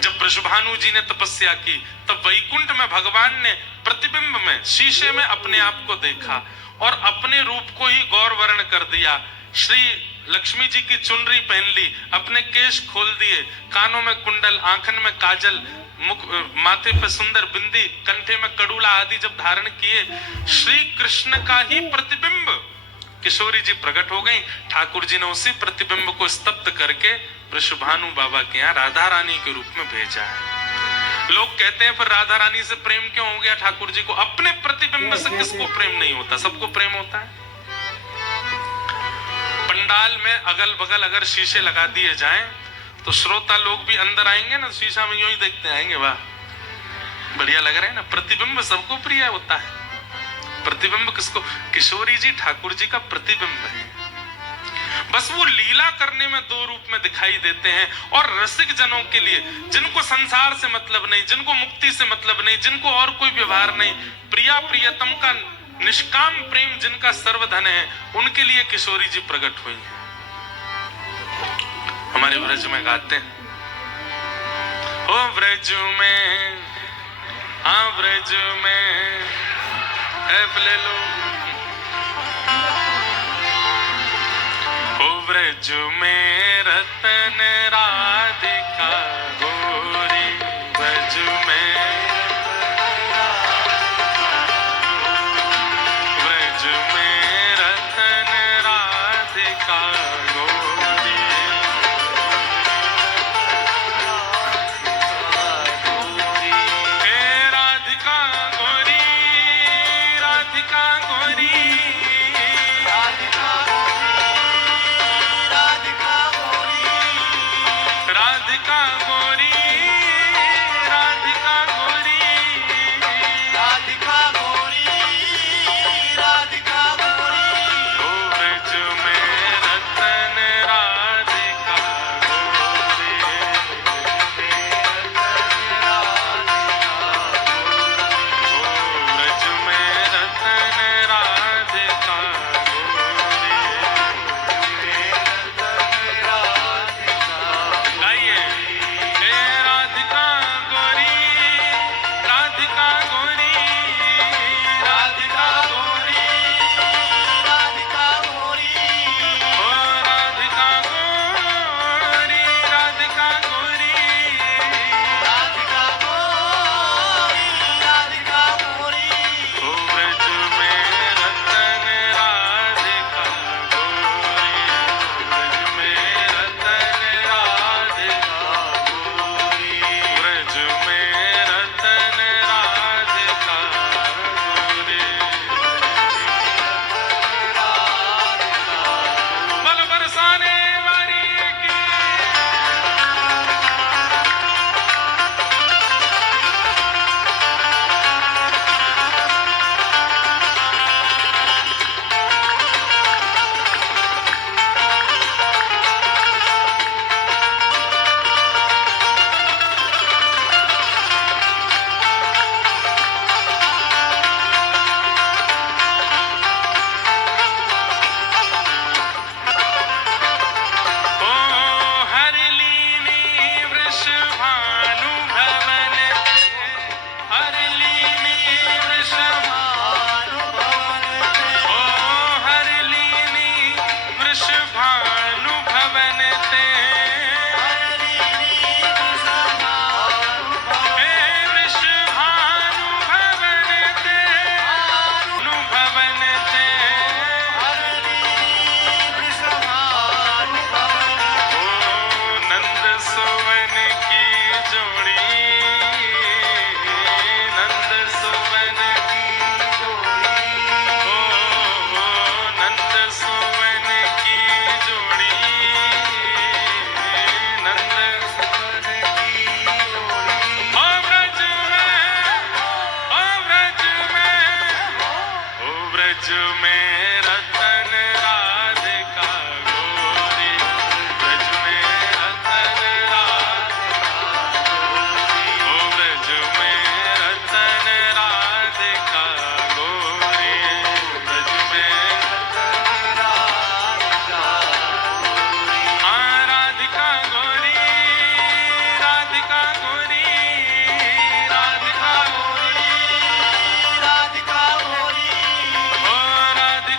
जब वृषभानु जी ने तपस्या की, तब वैकुंठ में भगवान ने प्रतिबिंब में, शीशे में अपने आप को देखा और अपने रूप को ही गौर वर्ण कर दिया। श्री लक्ष्मी जी की चुनरी पहन ली, अपने केश खोल दिए, कानों में कुंडल, आंखन में काजल, मुख, माथे पे सुंदर बिंदी, कंठे में कड़ूला आदि जब धारण किए, श्री कृष्ण का ही प्रतिबिंब किशोरी जी प्रकट हो गई। ठाकुर जी ने उसी प्रतिबिंब को स्तब्ध करके वृषभानु बाबा के यहाँ राधा रानी के रूप में भेजा है। लोग कहते हैं, पर राधा रानी से प्रेम क्यों हो गया ठाकुर जी को? अपने प्रतिबिंब से किसको प्रेम नहीं होता? सबको प्रेम होता है। पंडाल में अगल बगल अगर शीशे लगा दिए जाएं, तो श्रोता लोग भी अंदर आएंगे ना, शीशा में यूं ही देखते आएंगे, वाह बढ़िया लग रहा है ना। प्रतिबिंब सबको प्रिय होता है। प्रतिबिंब किसको? किशोरी जी ठाकुर जी का प्रतिबिंब है। बस वो लीला करने में दो रूप में दिखाई देते हैं, और रसिक जनों के लिए, जिनको संसार से मतलब नहीं, जिनको मुक्ति से मतलब नहीं, जिनको और कोई व्यवहार नहीं, प्रिया प्रियतम का निष्काम प्रेम जिनका सर्वधन है, उनके लिए किशोरी जी प्रकट हुई है। हमारे व्रज में गाते हैं, ओ व्रज में, हाँ व्रज में, ले लो ब्रज में रतन राधिका गोरी, ब्रज में ब्रज में रतन राधिका गोरी, हे राधिका गोरी, राधिका गोरी, राधिका गोरी, राधिका गोरी, ओ ब्रज में रतन राधिका गोरी, ओ ब्रज में रतन राधिका गोरी। गाइए, हे राधिका गोरी, राधिका गोरी, राधिका गोरी, ओ राधिका गोरी, राधिका गोरी, ओ ब्रज में रतन राधिका गोरी, ब्रज में रतन राधिका गोरी, ब्रज में रतन राधिका गोरी। बल बरसाने वाली की ओ हरलीनी वृषभानु भवन ते, हरलीनी वृषभानु भवन ते, ओ हरलीनी वृषभानु भवन ते, हे वृषभानु भवन ते, नु भवन ते, ओ नंद सुवन की जोड़ी, नंद सुवन की जोड़ी, ओ नंद सुवन की जोड़ी, नंद सुवन की जोड़ी, ओ ब्रज में, ओ ब्रज में, ओ ब्रज में रतन राधिका गोरी, ब्रज में रतन राधिका गोरी, ओ ब्रज में रतन राधिका गोरी, ब्रज में हाँ राधिका गोरी, राधिका गोरी, राधिका गोरी, ओ राधिका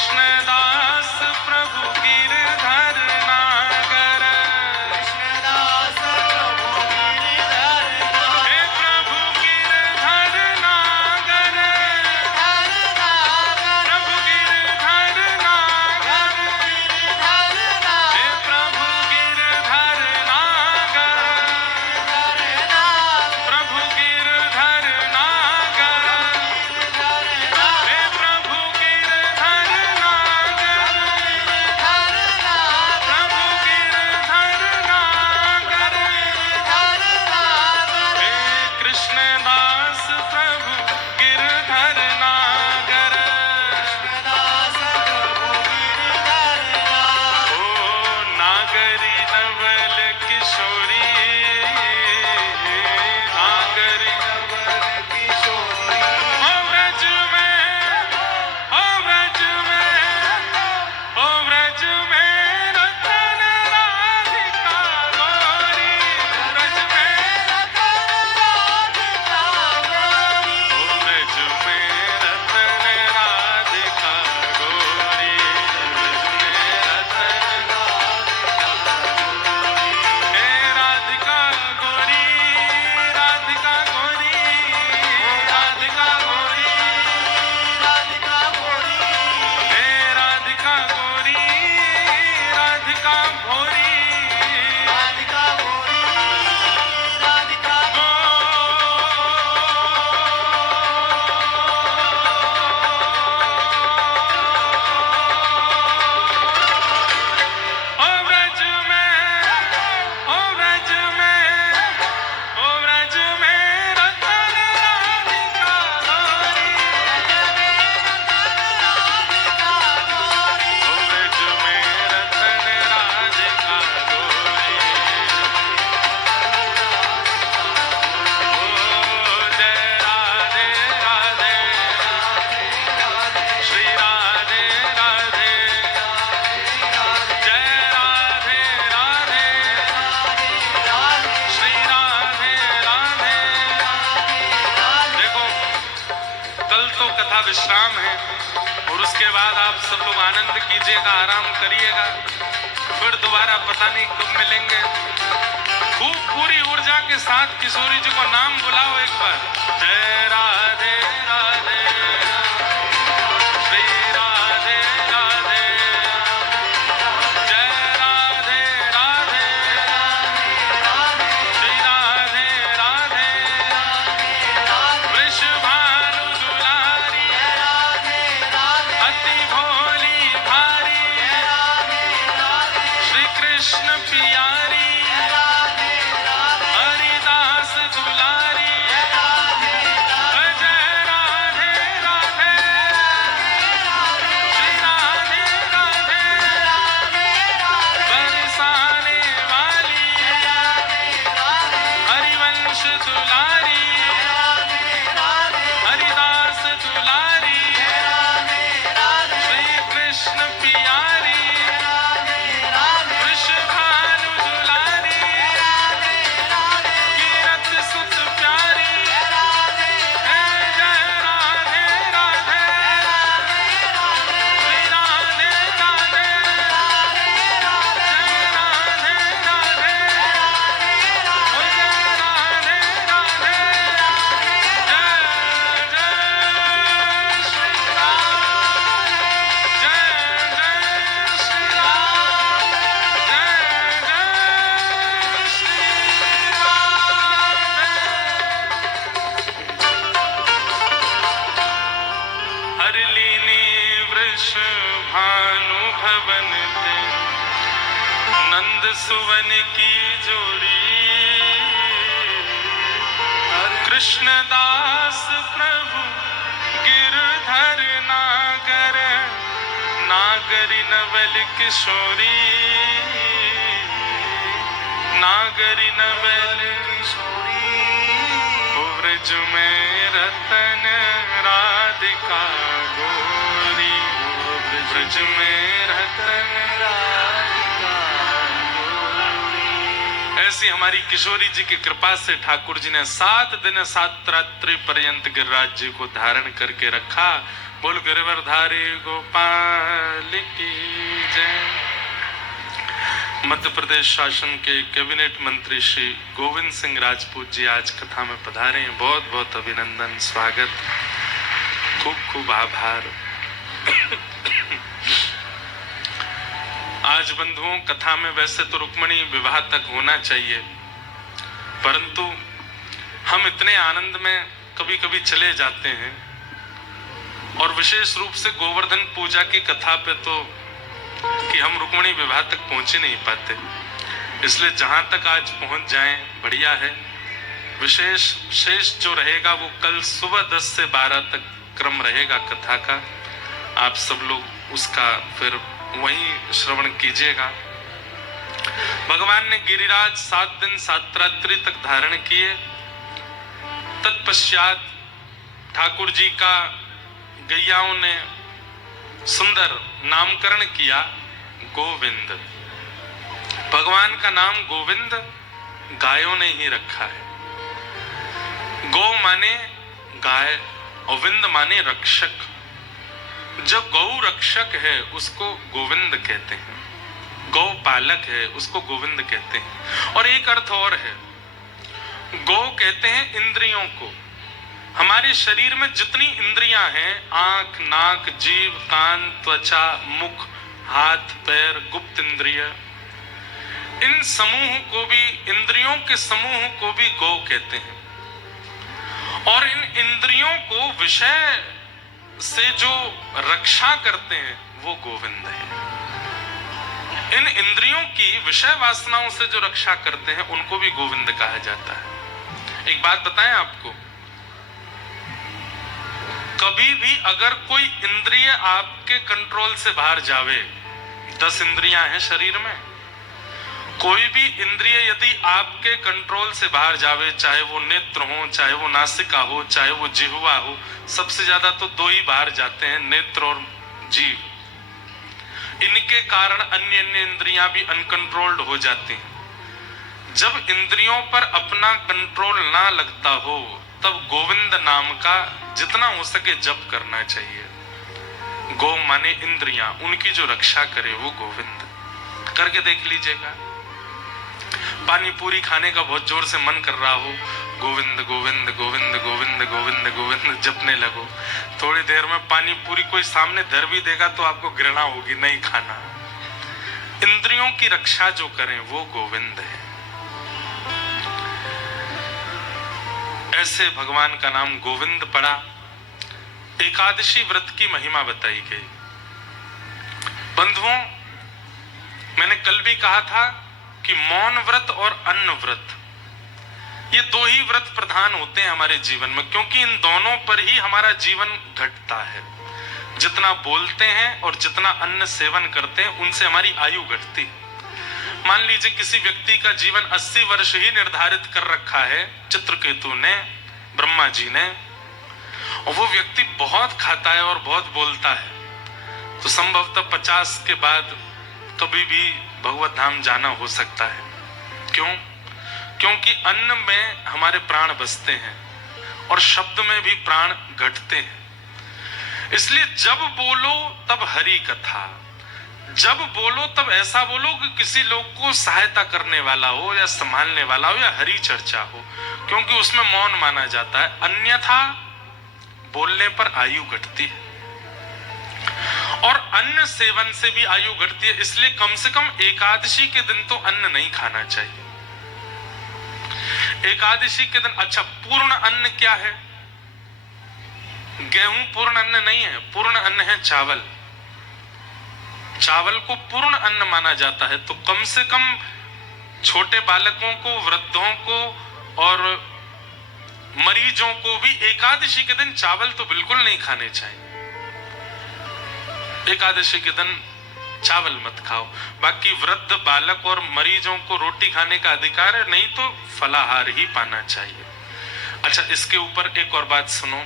कृष्णदास प्रभु गिरधर नागर, कृष्णदास प्रभु गिरधर हे प्रभु गिरधर नागर, प्रभु गिरधर नागर, हे प्रभु गिरधर नागर, प्रभु गिरधर नागर, हे प्रभु गिरधर नागर, प्रभु गिरधर नागर, हे कृष्णदास प्रभु गिरधर नागर। ओ नागरी नवल किशोरी, नागरी नवल किशोरी, ओ व्रज में, ओ व्रज में, ओ व्रज में रतन राधिका गौरी, व्रज में, ओ व्रज में रतन राधिका गौरी, व्रज में रतन हे राधिका गौरी, राधिका गौरी, राधिका गौरी, हे राधिका गौरी, राधिका भोरी, ओ व्रज में, ओ व्रज में, ओ व्रज में रतन राधिका गौरी, ओ व्रज में रतन राधिका गौरी, ओ जय राधे राधे, श्री राधे राधे, जय राधे राधे, श्री राधे राधे। देखो कल तो कथा विश्राम है और उसके बाद आप सब लोग आनंद कीजिएगा, आराम करिएगा, फिर दोबारा पता नहीं कब मिलेंगे। खूब पूरी ऊर्जा के साथ किशोरी जी को नाम बुलाओ एक बार। जय राधे राधे, श्री राधे राधे, जय राधे राधे, श्री राधे राधे, वृषभानु दुलारी, अति भोली भारी, श्री कृष्ण पियारी, हरिदास दुलारी, जय राधे राधे, श्री राधे राधे, बरसाने वाली, हरिवंश दुलारी, हरिदास दुलारी, श्री कृष्ण पियारी, वृषभानु दुलारी, कीरत सुत प्यारी, जय राधे राधे, श्री राधे राधे, जय राधे राधे, ओ जय राधे राधे, जय जय श्री राम, जय जय श्री राम, जय जय श्री राम। हरलीनी वृष भानु भवन थे, नंद सुवन की जोड़ी, कृष्णदास प्रभु गिरधर नागर, नागरी नवल किशोरी, नागरी नवल किशोरी, ओ व्रज में रतन राधिका गौरी, ब्रज में रतन राधिका गौरी। ऐसी हमारी किशोरी जी की कृपा से ठाकुर जी ने 7 दिन 7 रात्रि पर्यंत गिरिराज जी को धारण करके रखा बोल गिरवरधारी गोपाल की जय। मध्य प्रदेश शासन के कैबिनेट मंत्री श्री गोविंद सिंह राजपूत जी आज कथा में पधारे हैं। बहुत बहुत अभिनंदन, स्वागत, खूब खूब आभार। आज बंधुओं, कथा में वैसे तो रुक्मणी विवाह तक होना चाहिए, परंतु हम इतने आनंद में कभी कभी चले जाते हैं, और विशेष रूप से गोवर्धन पूजा की कथा पे तो कि हम रुक्मणी विवाह तक पहुंच ही नहीं पाते। इसलिए जहां तक आज पहुंच जाएं बढ़िया है। विशेष शेष जो रहेगा वो कल सुबह 10 से 12 तक क्रम रहेगा कथा का। आप सब लोग उसका फिर वहीं श्रवण कीजिएगा। भगवान ने गिरिराज 7 दिन 7 रात्रि तक धारण किए। तत्पश्चात ठाकुर जी का गैयाओं ने सुंदर नामकरण किया गोविंद। भगवान का नाम गोविंद गायों ने ही रखा है। गौ माने गाय और विंद माने रक्षक। जो गौ रक्षक है उसको गोविंद कहते हैं, गौ पालक है उसको गोविंद कहते हैं। और एक अर्थ और है, गौ कहते हैं इंद्रियों को। हमारे शरीर में जितनी इंद्रियां हैं, आंख, नाक, जीभ, कान, त्वचा, मुख, हाथ, पैर, गुप्त इंद्रिय, इन समूह को भी, इंद्रियों के समूह को भी गौ कहते हैं। और इन इंद्रियों को विषय से जो रक्षा करते हैं वो गोविंद है। इन इंद्रियों की विषय वासनाओं से जो रक्षा करते हैं उनको भी गोविंद कहा जाता है। एक बात बताएं आपको, कभी भी अगर कोई इंद्रिय आपके कंट्रोल से बाहर जावे, 10 इंद्रियां हैं शरीर में, कोई भी इंद्रिय यदि आपके कंट्रोल से बाहर जावे, चाहे वो नेत्र हो, चाहे वो नासिका हो, चाहे वो जिह्वा हो, सबसे ज्यादा तो 2 ही बाहर जाते हैं, नेत्र और जीभ। इनके कारण अन्य इंद्रियां भी अनकंट्रोल्ड हो जाती हैं। जब इंद्रियों पर अपना कंट्रोल ना लगता हो तब गोविंद नाम का जितना हो सके जप करना चाहिए। गौ माने इंद्रियां, उनकी जो रक्षा करे वो गोविंद। करके देख लीजिएगा। पानी पूरी खाने का बहुत जोर से मन कर रहा हो, गोविंद गोविंद गोविंद गोविंद गोविंद गोविंद जपने लगो। थोड़ी देर में पानी पूरी कोई सामने धर भी देगा तो आपको घृणा होगी, नहीं खाना। इंद्रियों की रक्षा जो करें वो गोविंद है। ऐसे भगवान का नाम गोविंद पड़ा। एकादशी व्रत की महिमा बताई गई। बंधुओं, मैंने कल भी कहा था कि मौन व्रत और अन्न व्रत, ये 2 ही व्रत प्रधान होते हैं हमारे जीवन में, क्योंकि इन दोनों पर ही हमारा जीवन घटता है। जितना बोलते हैं और जितना अन्न सेवन करते हैं उनसे हमारी आयु घटती है। मान लीजिए किसी व्यक्ति का जीवन 80 वर्ष ही निर्धारित कर रखा है चित्रकेतु ने, ब्रह्मा जी ने, और वो व्यक्ति बहुत खाता है और बहुत बोलता है, तो संभवतः 50 के बाद कभी भी भगवत धाम जाना हो सकता है। क्यों? क्योंकि अन्न में हमारे प्राण बसते हैं और शब्द में भी प्राण घटते हैं। इसलिए जब बोलो तब हरि कथा, जब बोलो तब ऐसा बोलो कि किसी लोग को सहायता करने वाला हो या संभालने वाला हो या हरि चर्चा हो, क्योंकि उसमें मौन माना जाता है। अन्यथा बोलने पर आयु घटती है और अन्न सेवन से भी आयु घटती है। इसलिए कम से कम एकादशी के दिन तो अन्न नहीं खाना चाहिए। एकादशी के दिन, अच्छा, पूर्ण अन्न क्या है? गेहूं पूर्ण अन्न नहीं है, पूर्ण अन्न है चावल। चावल को पूर्ण अन्न माना जाता है। तो कम से कम छोटे बालकों को, वृद्धों को और मरीजों को भी एकादशी के दिन चावल तो बिल्कुल नहीं खाने चाहिए। एकादशी के दिन चावल मत खाओ। बाकी वृद्ध, बालक और मरीजों को रोटी खाने का अधिकार है, नहीं तो फलाहार ही पाना चाहिए। अच्छा, इसके ऊपर एक और बात सुनो।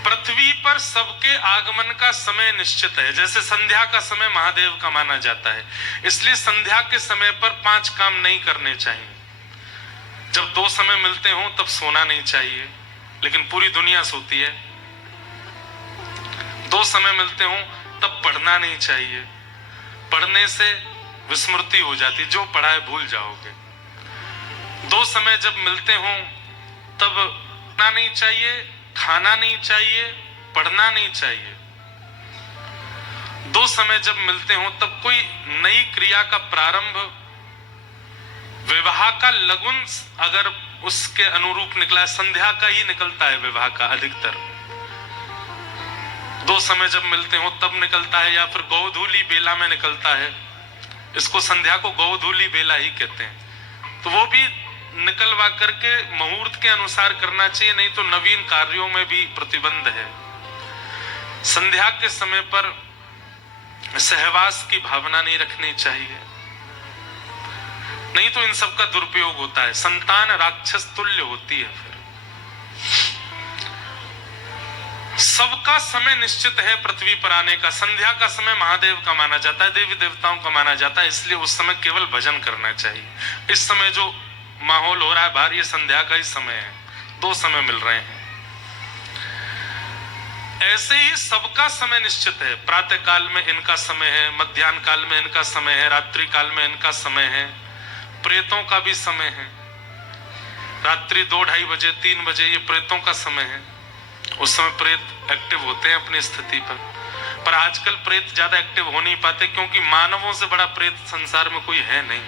पृथ्वी पर सबके आगमन का समय निश्चित है। जैसे संध्या का समय महादेव का माना जाता है, इसलिए संध्या के समय पर 5 काम नहीं करने चाहिए। जब 2 समय मिलते हो तब सोना नहीं चाहिए, लेकिन पूरी दुनिया सोती है। दो समय मिलते हो तब पढ़ना नहीं चाहिए, पढ़ने से विस्मृति हो जाती, जो पढ़ा है भूल जाओगे। दो समय जब मिलते हो तब पढ़ना नहीं चाहिए, खाना नहीं चाहिए, पढ़ना नहीं चाहिए। दो समय जब मिलते हो तब कोई नई क्रिया का प्रारंभ, विवाह का लगुन अगर उसके अनुरूप निकला है, संध्या का ही निकलता है विवाह का अधिकतर। दो समय जब मिलते हो तब निकलता है, या फिर गोधूली बेला में निकलता है। इसको संध्या को गोधूली बेला ही कहते हैं। तो वो भी निकलवा करके मुहूर्त के अनुसार करना चाहिए, नहीं तो नवीन कार्यों में भी प्रतिबंध है। संध्या के समय पर सहवास की भावना नहीं रखनी चाहिए, नहीं तो इन सब का दुरुपयोग होता है, संतान राक्षस तुल्य होती है। फिर सबका समय निश्चित है पृथ्वी पर आने का। संध्या का समय महादेव का माना जाता है, देवी देवताओं का माना जाता है, इसलिए उस समय केवल भजन करना चाहिए। इस समय जो माहौल हो रहा है बाहर, ये संध्या का ही समय है, दो समय मिल रहे हैं। ऐसे ही सबका समय निश्चित है, प्रातः काल में इनका समय है, मध्याह्न काल में इनका समय है, रात्रि काल में इनका समय है, प्रेतों का भी समय है। रात्रि 2-2:30 बजे 3 बजे ये प्रेतों का समय है, उस समय प्रेत एक्टिव होते हैं अपनी स्थिति पर आजकल प्रेत ज्यादा एक्टिव हो नहीं पाते, क्योंकि मानवों से बड़ा प्रेत संसार में कोई है नहीं।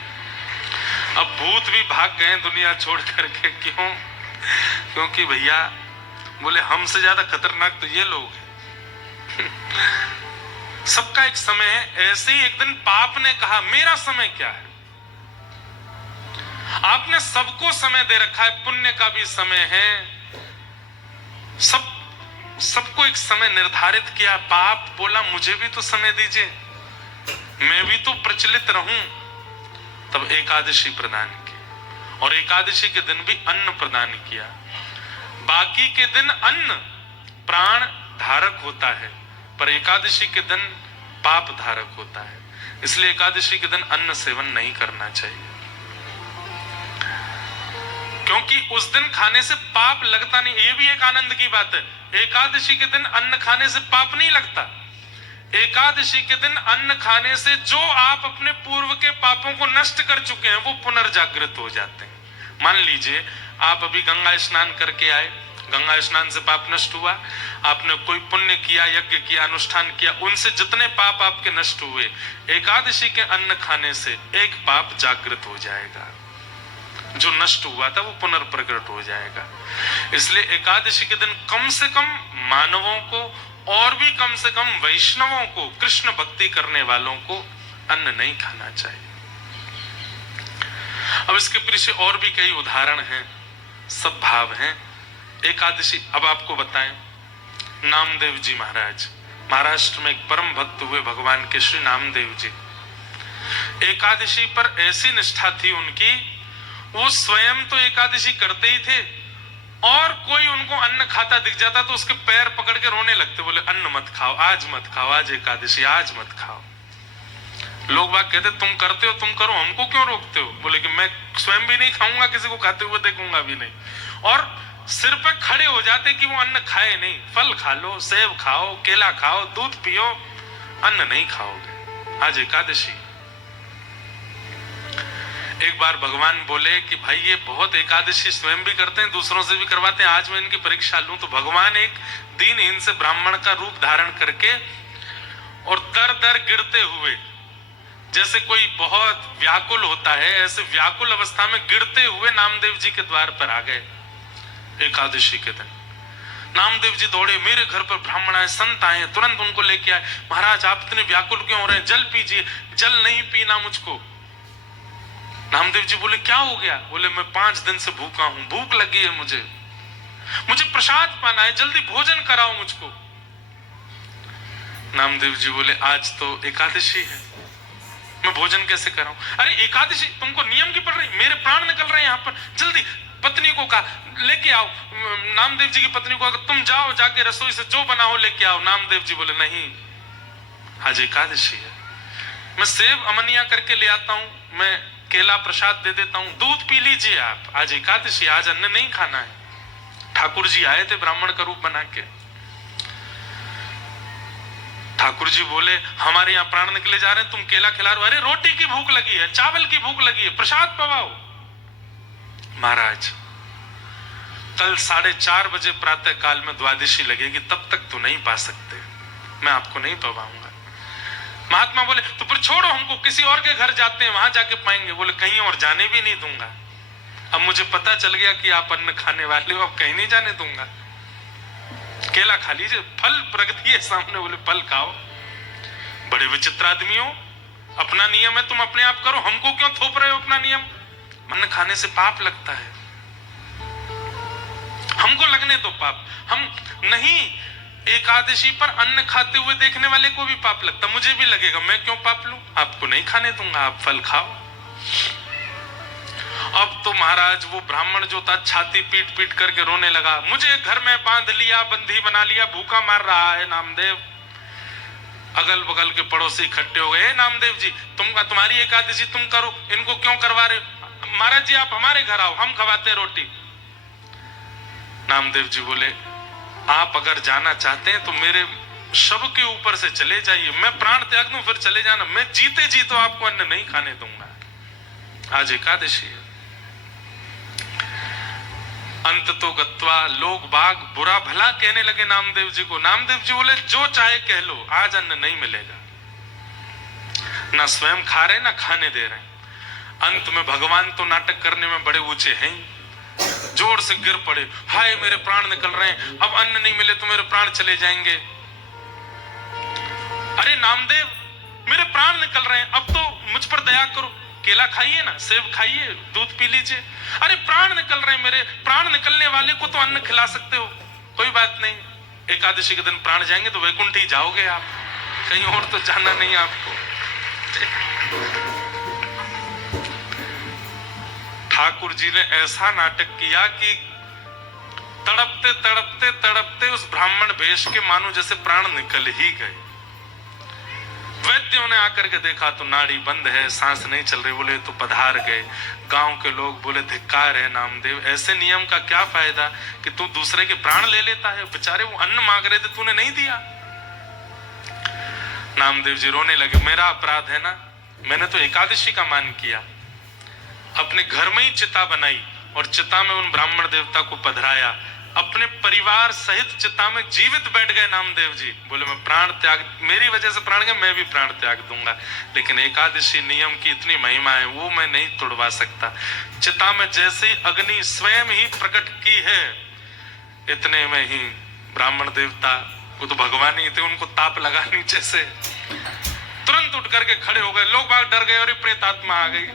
अब भूत भी भाग गए दुनिया छोड़ करके। क्यों? क्योंकि भैया बोले हमसे ज्यादा खतरनाक तो ये लोग हैं। सबका एक समय है। ऐसे ही एक दिन पाप ने कहा मेरा समय क्या है? आपने सबको समय दे रखा है, पुण्य का भी समय है, सबको एक समय निर्धारित किया। पाप बोला मुझे भी तो समय दीजिए, मैं भी तो प्रचलित रहूं। तब एकादशी प्रदान की, और एकादशी के दिन भी अन्न प्रदान किया। बाकी के दिन अन्न प्राण धारक होता है, पर एकादशी के दिन पाप धारक होता है, इसलिए एकादशी के दिन अन्न सेवन नहीं करना चाहिए। क्योंकि उस दिन खाने से पाप लगता नहीं। ये भी एक आनंद की बात है, एकादशी के दिन अन्न खाने से पाप नहीं लगता। एकादशी के दिन अन्न खाने से जो आप अपने पूर्व के पापों को नष्ट कर चुके हैं वो पुनर्जागृत हो जाते हैं। मान लीजिए आप अभी गंगा स्नान करके आए, गंगा स्नान से पाप नष्ट हुआ, आपने कोई पुण्य किया, यज्ञ किया, अनुष्ठान किया, उनसे जितने पाप आपके नष्ट हुए, एकादशी के अन्न खाने से एक पाप जागृत हो जाएगा, जो नष्ट हुआ था वो पुनर्प्रकट हो जाएगा। इसलिए एकादशी के दिन कम से कम मानवों को और भी कम से कम वैष्णवों को, कृष्ण भक्ति करने वालों को अन्न नहीं खाना चाहिए। अब इसके पीछे और भी कई उदाहरण हैं, सद्भाव हैं। एकादशी अब आपको बताएं, नामदेव जी महाराज महाराष्ट्र में एक परम भक्त हुए भगवान के श्री नामदेव जी। एकादशी पर ऐसी निष्ठा थी उनकी, वो स्वयं तो एकादशी करते ही थे, और कोई उनको अन्न खाता दिख जाता तो उसके पैर पकड़ के रोने लगते, बोले अन्न मत खाओ, आज मत खाओ, आज एकादशी, आज मत खाओ। लोग बात कहते तुम करते हो तुम करो, हमको क्यों रोकते हो? बोले कि मैं स्वयं भी नहीं खाऊंगा, किसी को खाते हुए देखूंगा भी नहीं। और सिर पे खड़े हो जाते कि वो अन्न खाए नहीं। फल खा लो, सेब खाओ, केला खाओ, दूध पियो, अन्न नहीं खाओगे, आज एकादशी। एक बार भगवान बोले कि भाई ये बहुत एकादशी स्वयं भी करते हैं, दूसरों से भी करवाते हैं, आज मैं इनकी परीक्षा लूं। तो भगवान एक दीनहीन से ब्राह्मण का रूप धारण करके और दर दर गिरते हुए, जैसे कोई बहुत व्याकुल होता है, ऐसे व्याकुल अवस्था में गिरते हुए नामदेव जी के द्वार पर आ गए। एकादशी के दिन नामदेव जी दौड़े, मेरे घर पर ब्राह्मण आए, संत आए, तुरंत उनको लेके आए। महाराज आप इतने व्याकुल क्यों हो रहे हैं? जल पीजिए। जल नहीं पीना मुझको। नामदेव जी बोले क्या हो गया? बोले मैं 5 दिन से भूखा हूं, भूख लगी है मुझे प्रसाद पाना है, जल्दी भोजन कराओ मुझको। नामदेव जी बोले आज तो एकादशी है, मैं भोजन कैसे कराऊं? अरे एकादशी तुमको नियम की पड़ रही, मेरे प्राण निकल रहे हैं यहाँ पर, जल्दी। पत्नी को कहा लेके आओ, नामदेव जी की पत्नी को कहा तुम जाओ, जाके रसोई से जो बना हो लेके आओ। नामदेव जी बोले नहीं, आज एकादशी है, मैं सेब अमनिया करके ले आता हूं, मैं केला प्रसाद दे देता हूं, दूध पी लीजिए आप, आज एकादशी, आज अन्न नहीं खाना है। ठाकुर जी आए थे ब्राह्मण का रूप बना के। ठाकुर जी बोले हमारे यहाँ प्राण निकले जा रहे हैं, तुम केला खिला रहे हो? अरे रोटी की भूख लगी है, चावल की भूख लगी है, प्रसाद पवाओ। महाराज कल 4:30 बजे प्रातः काल में द्वादशी लगेगी, तब तक तो नहीं पा सकते, मैं आपको नहीं पवाऊंगा। महात्मा बोले तो फिर छोड़ो हमको, किसी और के घर जाते हैं, वहां जाके पाएंगे। बोले कहीं और जाने भी नहीं दूंगा, अब मुझे पता चल गया कि आप अन्न खाने वाले हो, अब कहीं नहीं जाने दूंगा। केला खा लीजिए, फल प्रगति है सामने, बोले फल खाओ। बड़े विचित्र आदमी हो, अपना नियम है तुम अपने आप करो, हमको क्यों थोप रहे हो अपना नियम? अन्न खाने से पाप लगता है, हमको लगने दो पाप। हम नहीं, एकादशी पर अन्न खाते हुए देखने वाले को भी पाप लगता, मुझे भी लगेगा, मैं क्यों पाप लूं? आपको नहीं खाने दूंगा, आप फल खाओ। अब तो महाराज वो ब्राह्मण जो था छाती पीट पीट करके रोने लगा, मुझे घर में बांध लिया, बंदी बना लिया, भूखा मार रहा है नामदेव। अगल बगल के पड़ोसी इकट्ठे हो गए, नामदेव जी तुम्हारी एकादशी तुम करो, इनको क्यों करवा रहे? महाराज जी आप हमारे घर आओ, हम खवाते रोटी। नामदेव जी बोले आप अगर जाना चाहते हैं तो मेरे शव के ऊपर से चले जाइए, मैं प्राण त्याग दूं फिर चले जाना, मैं जीते जी तो आपको अन्न नहीं खाने दूंगा। आज एकादशी है। अंत तो गत्वा लोग बाग बुरा भला कहने लगे नामदेव जी को। नामदेव जी बोले जो चाहे कह लो, आज अन्न नहीं मिलेगा। ना स्वयं खा रहे ना खाने दे रहे। अंत में भगवान तो नाटक करने में बड़े ऊंचे हैं, जोर से गिर पड़े, हाय मेरे प्राण निकल रहे हैं, अब अन्न नहीं मिले तो मेरे प्राण चले जाएंगे। अरे नामदेव मेरे प्राण निकल रहे हैं, अब तो मुझ पर दया करो, केला खाइए ना, सेब खाइए, दूध पी लीजिए। अरे प्राण निकल रहे हैं मेरे, प्राण निकलने वाले को तो अन्न खिला सकते हो, कोई बात नहीं, एकादशी के दिन प्राण जाएंगे तो वैकुंठ ही जाओगे आप, कहीं और तो जाना नहीं आपको। ठाकुर जी ने ऐसा नाटक किया कि तड़पते तड़पते तड़पते उस ब्राह्मण भेष के मानो जैसे प्राण निकल ही गए। वैद्यों ने आकर के देखा तो नाड़ी बंद है, सांस नहीं चल रही। बोले तो पधार गए। गांव के लोग बोले धिक्कार है नामदेव, ऐसे नियम का क्या फायदा कि तू दूसरे के प्राण ले लेता है, बेचारे वो अन्न मांग रहे थे तूने नहीं दिया। नामदेव जी रोने लगे, मेरा अपराध है ना, मैंने तो एकादशी का मान किया, अपने घर में ही चिता बनाई और चिता में उन ब्राह्मण देवता को पधराया, अपने परिवार सहित चिता में जीवित बैठ गए नामदेव जी। बोले मैं प्राण त्याग, मेरी वजह से प्राण गए, मैं भी प्राण त्याग दूंगा, लेकिन एकादशी नियम की इतनी महिमा है वो मैं नहीं तोड़वा सकता। चिता में जैसे ही अग्नि स्वयं ही प्रकट की है, इतने में ही ब्राह्मण देवता, वो तो भगवान ही थे, उनको ताप लगा नीचे से, तुरंत उठ करके खड़े हो गए। लोग बाग डर गए और प्रेतात्मा आ गई,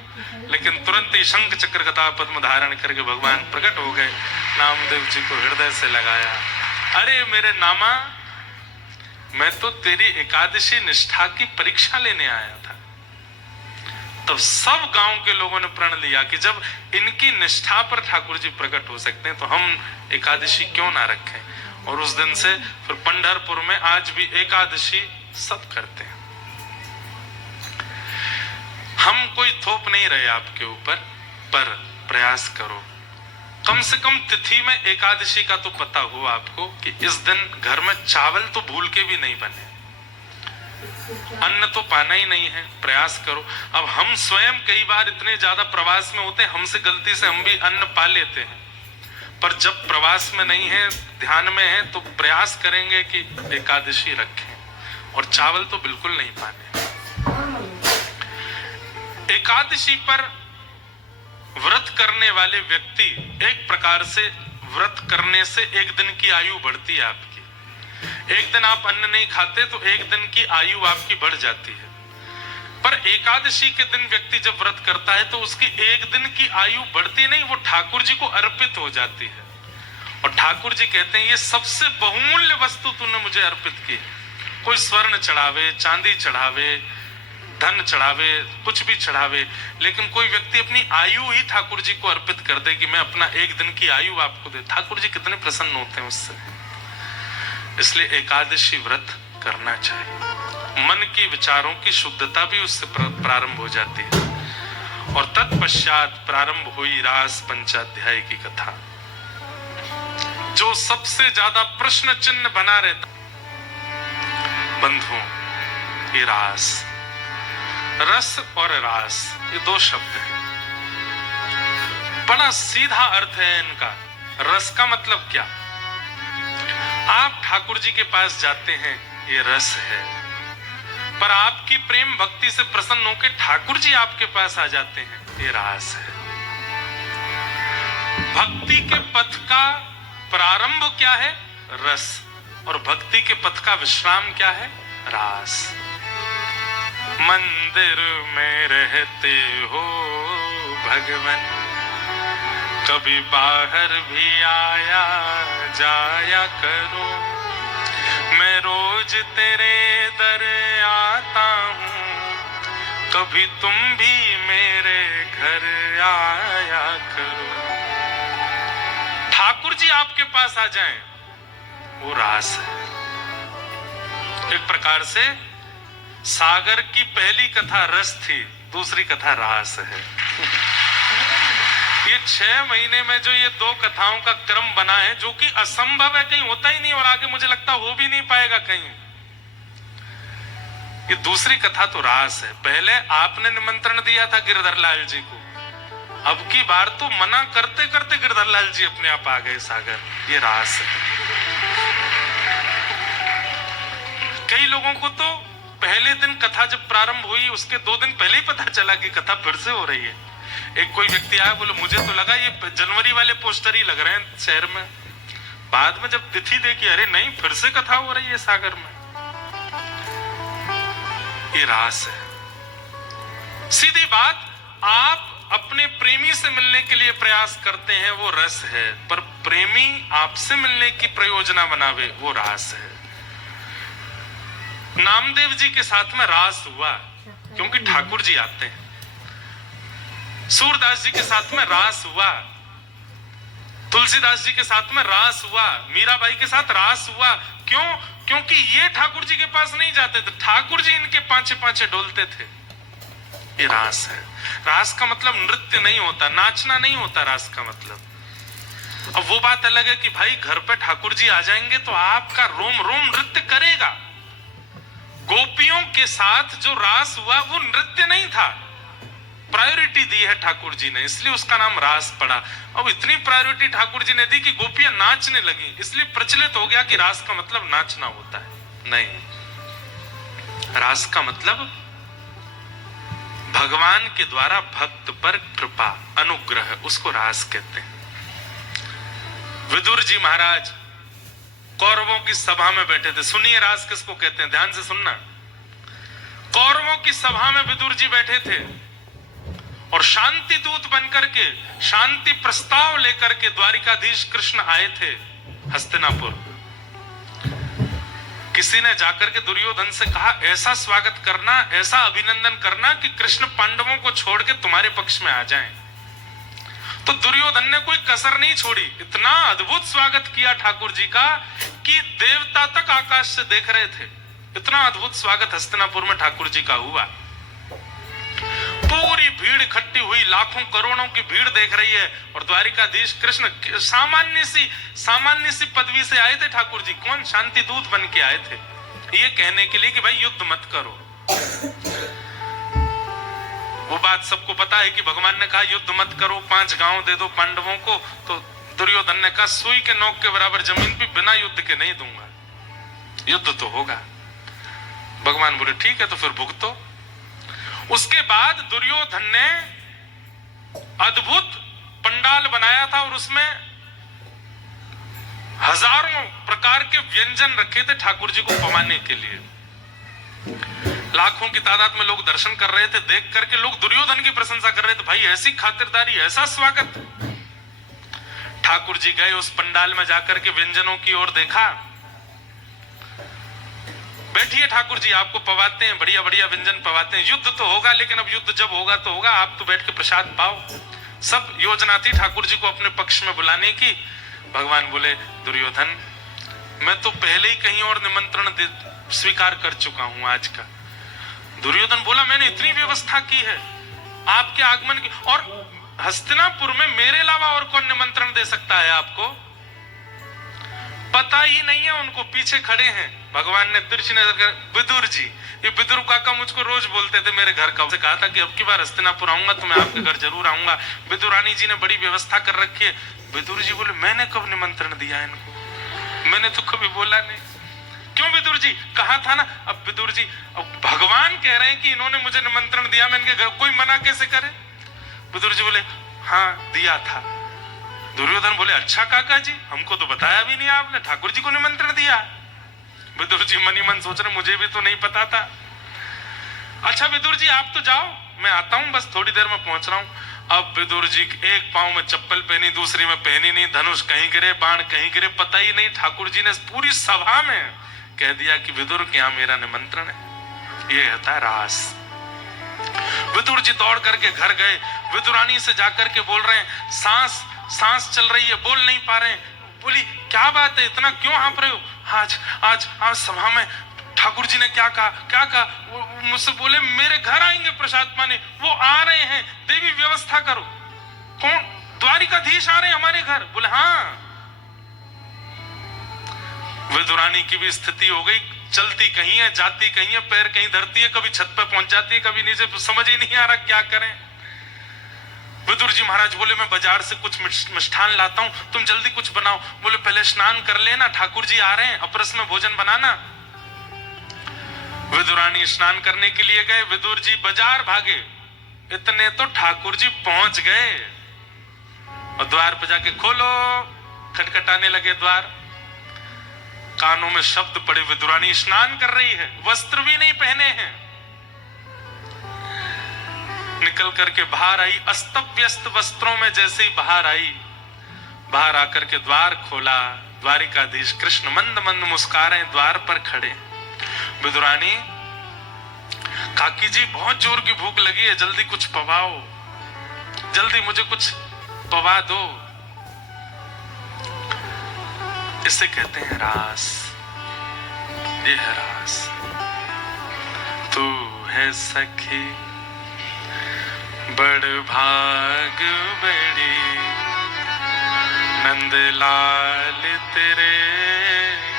लेकिन तुरंत ही शंख चक्र गदा पद्म धारण करके भगवान प्रकट हो गए, नामदेव जी को हृदय से लगाया। अरे मेरे नामा, मैं तो तेरी एकादशी निष्ठा की परीक्षा लेने आया था। तब सब गांव के लोगों ने प्रण लिया कि जब इनकी निष्ठा पर ठाकुर जी प्रकट हो सकते हैं तो हम एकादशी क्यों ना रखें। और उस दिन से फिर पंढरपुर में आज भी एकादशी सब करते हैं। हम कोई थोप नहीं रहे आपके ऊपर, पर प्रयास करो, कम से कम तिथि में एकादशी का तो पता हो आपको कि इस दिन घर में चावल तो भूल के भी नहीं बने, अन्न तो पाना ही नहीं है, प्रयास करो। अब हम स्वयं कई बार इतने ज्यादा प्रवास में होते हैं, हमसे गलती से हम भी अन्न पा लेते हैं, पर जब प्रवास में नहीं है, ध्यान में है, तो प्रयास करेंगे कि एकादशी रखें और चावल तो बिल्कुल नहीं पाने। एकादशी पर व्रत करने वाले व्यक्ति एक प्रकार से व्रत करने से एक दिन की आयु बढ़ती है आपकी। एक दिन आप अन्न नहीं खाते तो एक दिन की आयु आपकी बढ़ जाती है। पर एकादशी के दिन व्यक्ति जब व्रत करता है तो उसकी एक दिन की आयु बढ़ती नहीं, वो ठाकुर जी को अर्पित हो जाती है। और ठाकुर जी कहते हैं ये सबसे बहुमूल्य वस्तु तूने मुझे अर्पित की। कोई स्वर्ण चढ़ावे, चांदी चढ़ावे, धन चढ़ावे, कुछ भी चढ़ावे, लेकिन कोई व्यक्ति अपनी आयु ही ठाकुर जी को अर्पित कर दे कि मैं अपना एक दिन की आयु आपको दे, ठाकुर जी कितने प्रसन्न होते हैं उससे। इसलिए एकादशी व्रत करना चाहिए। मन की विचारों की शुद्धता भी उससे प्रारंभ हो जाती है। और तत्पश्चात प्रारंभ हुई रास पंचाध्याय की कथा। जो सबसे ज्यादा प्रश्न चिन्ह बना रहता, बंधुओं, ये रास, रस और रास, ये दो शब्द हैं। बड़ा सीधा अर्थ है इनका। रस का मतलब क्या? आप ठाकुर जी के पास जाते हैं, ये रस है। पर आपकी प्रेम भक्ति से प्रसन्न होकर ठाकुर जी आपके पास आ जाते हैं, ये रास है। भक्ति के पथ का प्रारंभ क्या है? रस। और भक्ति के पथ का विश्राम क्या है? रास। मंदिर में रहते हो भगवन, कभी बाहर भी आया जाया करो। मैं रोज तेरे दर आता हूँ, कभी तुम भी मेरे घर आया करो। ठाकुर जी आपके पास आ जाएं, वो रास है। एक प्रकार से सागर की पहली कथा रस थी, दूसरी कथा रास है। ये 6 महीने में जो ये दो कथाओं का क्रम बना है, जो कि असंभव है, कहीं होता ही नहीं और आगे मुझे लगता हो भी नहीं पाएगा कहीं। ये दूसरी कथा तो रास है। पहले आपने निमंत्रण दिया था गिरधर लाल जी को, अब की बार तो मना करते करते गिरधर लाल जी अपने आप आ गए सागर। ये रास है। कई लोगों को तो पहले दिन कथा जब प्रारंभ हुई उसके 2 दिन पहले ही पता चला कि कथा फिर से हो रही है। एक कोई व्यक्ति आया, बोले मुझे तो लगा ये जनवरी वाले पोस्टर ही लग रहे हैं शहर में। बाद में जब तिथि देखी, अरे नहीं, फिर से कथा हो रही है सागर में। ये रास है। सीधी बात, आप अपने प्रेमी से मिलने के लिए प्रयास करते हैं, वो रस है। पर प्रेमी आपसे मिलने की प्रयोजना बनावे, वो रास है। नामदेव जी के साथ में रास हुआ क्योंकि ठाकुर जी आते हैं। सूरदास जी के साथ में रास हुआ, तुलसीदास जी के साथ में रास हुआ, मीराबाई के साथ रास हुआ। क्यों? क्योंकि ये ठाकुर जी के पास नहीं जाते थे, ठाकुर जी इनके पांचे पांचे डोलते थे। ये रास है। रास का मतलब नृत्य नहीं होता, नाचना नहीं होता रास का मतलब। अब वो बात अलग है कि भाई घर पे ठाकुर जी आ जाएंगे तो आपका रोम रोम नृत्य करेगा। गोपियों के साथ जो रास हुआ वो नृत्य नहीं था, प्रायोरिटी दी है ठाकुर जी ने, इसलिए उसका नाम रास पड़ा। अब इतनी प्रायोरिटी ठाकुर जी ने दी कि गोपियां नाचने लगी, इसलिए प्रचलित हो गया कि रास का मतलब नाचना होता है। नहीं, रास का मतलब भगवान के द्वारा भक्त पर कृपा, अनुग्रह, उसको रास कहते हैं। विदुर जी महाराज कौरवों की सभा में बैठे थे। सुनिए रास किसको कहते हैं, ध्यान से सुनना। कौरवों की सभा में विदुर जी बैठे थे और शांति दूत बनकर के, शांति प्रस्ताव लेकर के द्वारिकाधीश कृष्ण आए थे हस्तिनापुर। किसी ने जाकर के दुर्योधन से कहा, ऐसा स्वागत करना, ऐसा अभिनंदन करना कि कृष्ण पांडवों को छोड़ के तुम्हारे पक्ष में आ जाएं। तो दुर्योधन ने कोई कसर नहीं छोड़ी, इतना अद्भुत स्वागत किया ठाकुर जी का कि देवता तक आकाश से देख रहे थे। इतना अद्भुत स्वागत हस्तिनापुर में ठाकुर जी का हुआ। पूरी भीड़ इकट्ठी हुई, लाखों करोड़ों की भीड़ देख रही है और द्वारिकाधीश कृष्ण सामान्य सी पदवी से आए थे ठाकुर जी। कौन? शांति दूत बन के आए थे, ये कहने के लिए कि भाई युद्ध मत करो। वो बात सबको पता है कि भगवान ने कहा युद्ध मत करो, 5 गांव दे दो पांडवों को। तो दुर्योधन ने कहा सुई के नोक के बराबर जमीन भी बिना युद्ध के नहीं दूंगा, युद्ध तो होगा। भगवान बोले ठीक है, तो फिर भुगतो। उसके बाद दुर्योधन ने अद्भुत पंडाल बनाया था और उसमें हजारों प्रकार के व्यंजन रखे थे ठाकुर जी को पवाने के लिए। लाखों की तादाद में लोग दर्शन कर रहे थे। देख करके लोग दुर्योधन की प्रशंसा कर रहे थे, भाई ऐसी खातिरदारी, ऐसा स्वागत। ठाकुर जी गए उस पंडाल में जाकर के व्यंजनों की ओर देखा। बैठिए ठाकुर जी, आपको पवाते हैं, बढ़िया बढ़िया व्यंजन पवाते हैं। युद्ध तो होगा, लेकिन अब युद्ध जब होगा तो होगा, आप तो बैठ के प्रसाद पाओ। सब योजना थी ठाकुर जी को अपने पक्ष में बुलाने की। भगवान बोले दुर्योधन, मैं तो पहले ही कहीं और निमंत्रण स्वीकार कर चुका हूं आज का। दुर्योधन बोला मैंने इतनी व्यवस्था की है आपके आगमन की, और हस्तिनापुर में मेरे अलावा और कौन निमंत्रण दे सकता है आपको? पता ही नहीं है उनको, पीछे खड़े हैं। भगवान ने तिरछी नजर कर, विदुर जी, ये विदुर काका मुझको रोज बोलते थे मेरे घर का, कहा था कि अब की बार हस्तिनापुर आऊंगा तो मैं आपके घर जरूर आऊंगा, विदुरानी जी ने बड़ी व्यवस्था कर रखी है। विदुर जी बोले मैंने कब निमंत्रण दिया इनको, मैंने तो कभी बोला नहीं। क्यों विदुर जी, कहा था ना। अब विदुर जी, अब भगवान कह रहे हैं कि इन्होंने मुझे निमंत्रण दिया, मैं इनके घर, कोई मना कैसे करे। विदुर जी बोले हाँ दिया था। दुर्योधन बोले अच्छा काका जी, हमको तो बताया भी नहीं आपने, ठाकुर जी को निमंत्रण दिया। विदुर जी मनी मन सोच रहे मुझे भी तो नहीं पता था। अच्छा विदुर जी आप तो जाओ, मैं आता हूं, बस थोड़ी देर में पहुंच रहा हूं। अब विदुर जी एक पांव में चप्पल पहनी, दूसरी में पहनी नहीं, धनुष कहीं गिरे, बाण कहीं गिरे, पता ही नहीं। ठाकुर जी ने पूरी सभा में कह दिया कि विदुर के यहाँ मेरा निमंत्रण है। ये होता है रास। विदुर जी दौड़ करके घर गए, विदुरानी से जाकर के बोल रहे हैं सांस सांस चल रही है, बोल नहीं पा रहे हैं। बोली क्या बात है, इतना क्यों हाँफ रहे हो। आज आज आज सभा में ठाकुर जी ने क्या कहा, क्या कहा। मुझसे बोले मेरे घर आएंगे प्रसाद पाने, वो आ रहे हैं, देवी व्यवस्था करो। कौन, द्वारिकाधीश आ रहे हैं हमारे घर। बोले हाँ। विदुरानी की भी स्थिति हो गई, चलती कहीं है, जाती कहीं है, पैर कहीं धरती है, कभी छत पे पहुंच जाती है, कभी नीचे, समझ ही नहीं आ रहा क्या करें। विदुर जी महाराज बोले मैं बाजार से कुछ मिष्ठान लाता हूं, तुम जल्दी कुछ बनाओ। बोले पहले स्नान कर लेना, ठाकुर जी आ रहे हैं, अपरस में भोजन बनाना। विदुरानी स्नान करने के लिए गए, विदुर जी बाजार भागे, इतने तो ठाकुर जी पहुंच गए और द्वार पे जाके खोलो, खटखटाने लगे द्वार। कानों में शब्द पड़े, विदुरानी स्नान कर रही है, वस्त्र भी नहीं पहने हैं। निकल करके बाहर आई, अस्त व्यस्त वस्त्रों में जैसे ही बाहर आई, बाहर आकर के द्वार खोला, द्वारिकाधीश कृष्ण मंद मंद मुस्का रहे हैं द्वार पर खड़े। विदुरानी, काकी जी बहुत जोर की भूख लगी है, जल्दी कुछ पवाओ, जल्दी मुझे कुछ पवा दो। इसे कहते हैं रास। ये है रास। तू है सखी बड़ भाग बड़ी, नंदलाल तेरे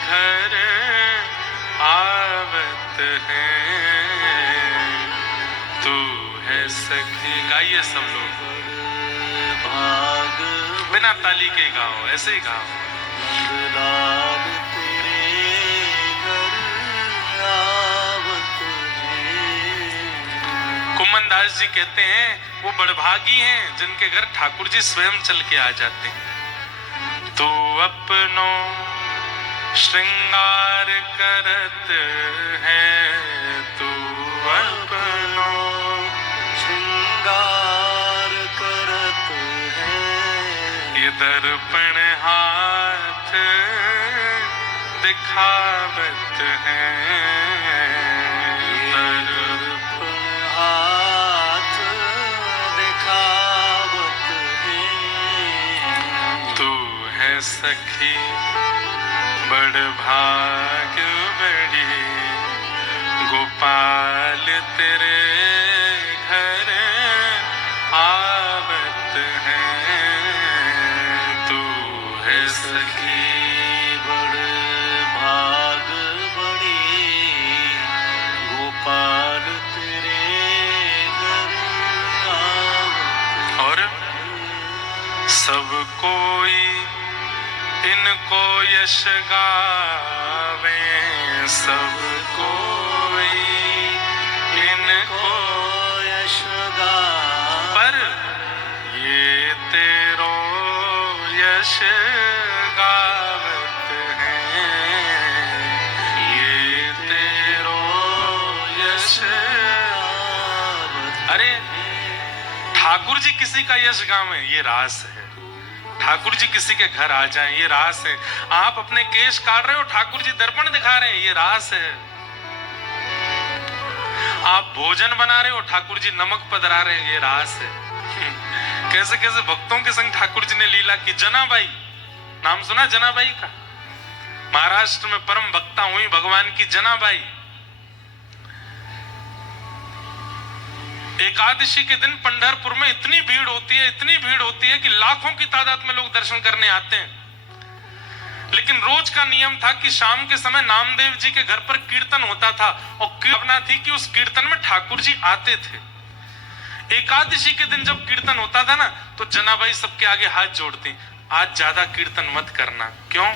घर आवत है। तू है सखी, गाइए सब लोग, भाग बिना ताली के गाओ, ऐसे ही गाओ। नंदलाल तेरे घर आवत है। कुमन दास जी कहते हैं वो बड़भागी हैं जिनके घर ठाकुर जी स्वयं चल के आ जाते हैं। तो अपनो श्रृंगार करत है, तू अपनो श्रृंगार करत है। ये दर्पण हाथ दिखावत है। दर्पण हाथ दिखावत है। तू है सखी बड़ भाग बड़ी, गोपाल तेरे घर आवत है। तू है सखी बड़ भाग बड़ी, गोपाल तेरे घर आवत। और सब कोई इनको यश गावे, सब कोई इनको यश गावे। पर ये तेरो यश गावत है। ये तेरो यश गावत। अरे ठाकुर जी किसी का यश गावें, ये रास है। ठाकुर जी किसी के घर आ जाएं, ये रास है। आप अपने केश काट रहे हो, ठाकुर जी दर्पण दिखा रहे हैं, ये रास है। आप भोजन बना रहे हो, ठाकुर जी नमक पधरा रहे हैं, ये रास है। कैसे कैसे भक्तों के संग ठाकुर जी ने लीला की। जनाबाई, नाम सुना जनाबाई का? महाराष्ट्र में परम भक्ता हुई भगवान की जनाबाई। एकादशी के दिन पंढरपुर में इतनी भीड़ होती है, इतनी भीड़ होती है कि लाखों की तादाद में लोग दर्शन करने आते हैं। लेकिन रोज का नियम था कि शाम के समय नामदेव जी के घर पर कीर्तन होता था और भावना थी कि उस कीर्तन में ठाकुर जी आते थे। एकादशी के दिन जब कीर्तन होता था ना तो जनाबाई सबके आगे हाथ जोड़ती, आज ज्यादा कीर्तन मत करना। क्यों?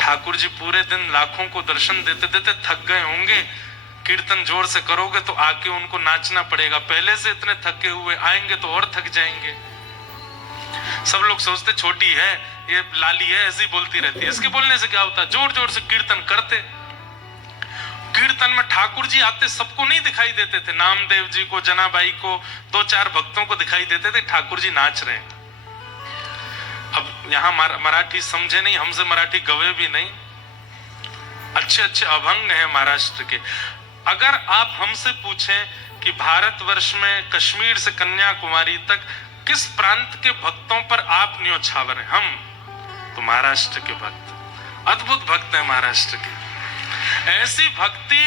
ठाकुर जी पूरे दिन लाखों को दर्शन देते देते थक गए होंगे, कीर्तन जोर से करोगे तो आके उनको नाचना पड़ेगा, पहले से इतने थके हुए आएंगे तो और थक जाएंगे। सब लोग सोचते छोटी है, ये लाली है, ऐसी बोलती रहती है, इसके बोलने से क्या होता है। जोर जोर से कीर्तन करते। कीर्तन में ठाकुर जी आते सबको नहीं दिखाई देते थे, नामदेव जी को, जनाबाई को, दो चार भक्तों को दिखाई देते थे ठाकुर जी नाच रहे हैं। अब यहाँ मराठी समझे नहीं, हमसे मराठी गवे भी नहीं, अच्छे अच्छे अभंग हैं महाराष्ट्र के। अगर आप हमसे पूछें कि भारतवर्ष में कश्मीर से कन्याकुमारी तक किस प्रांत के भक्तों पर आप न्योछावर हैं, हम तो महाराष्ट्र के भक्त, अद्भुत भक्त हैं महाराष्ट्र के। ऐसी भक्ति,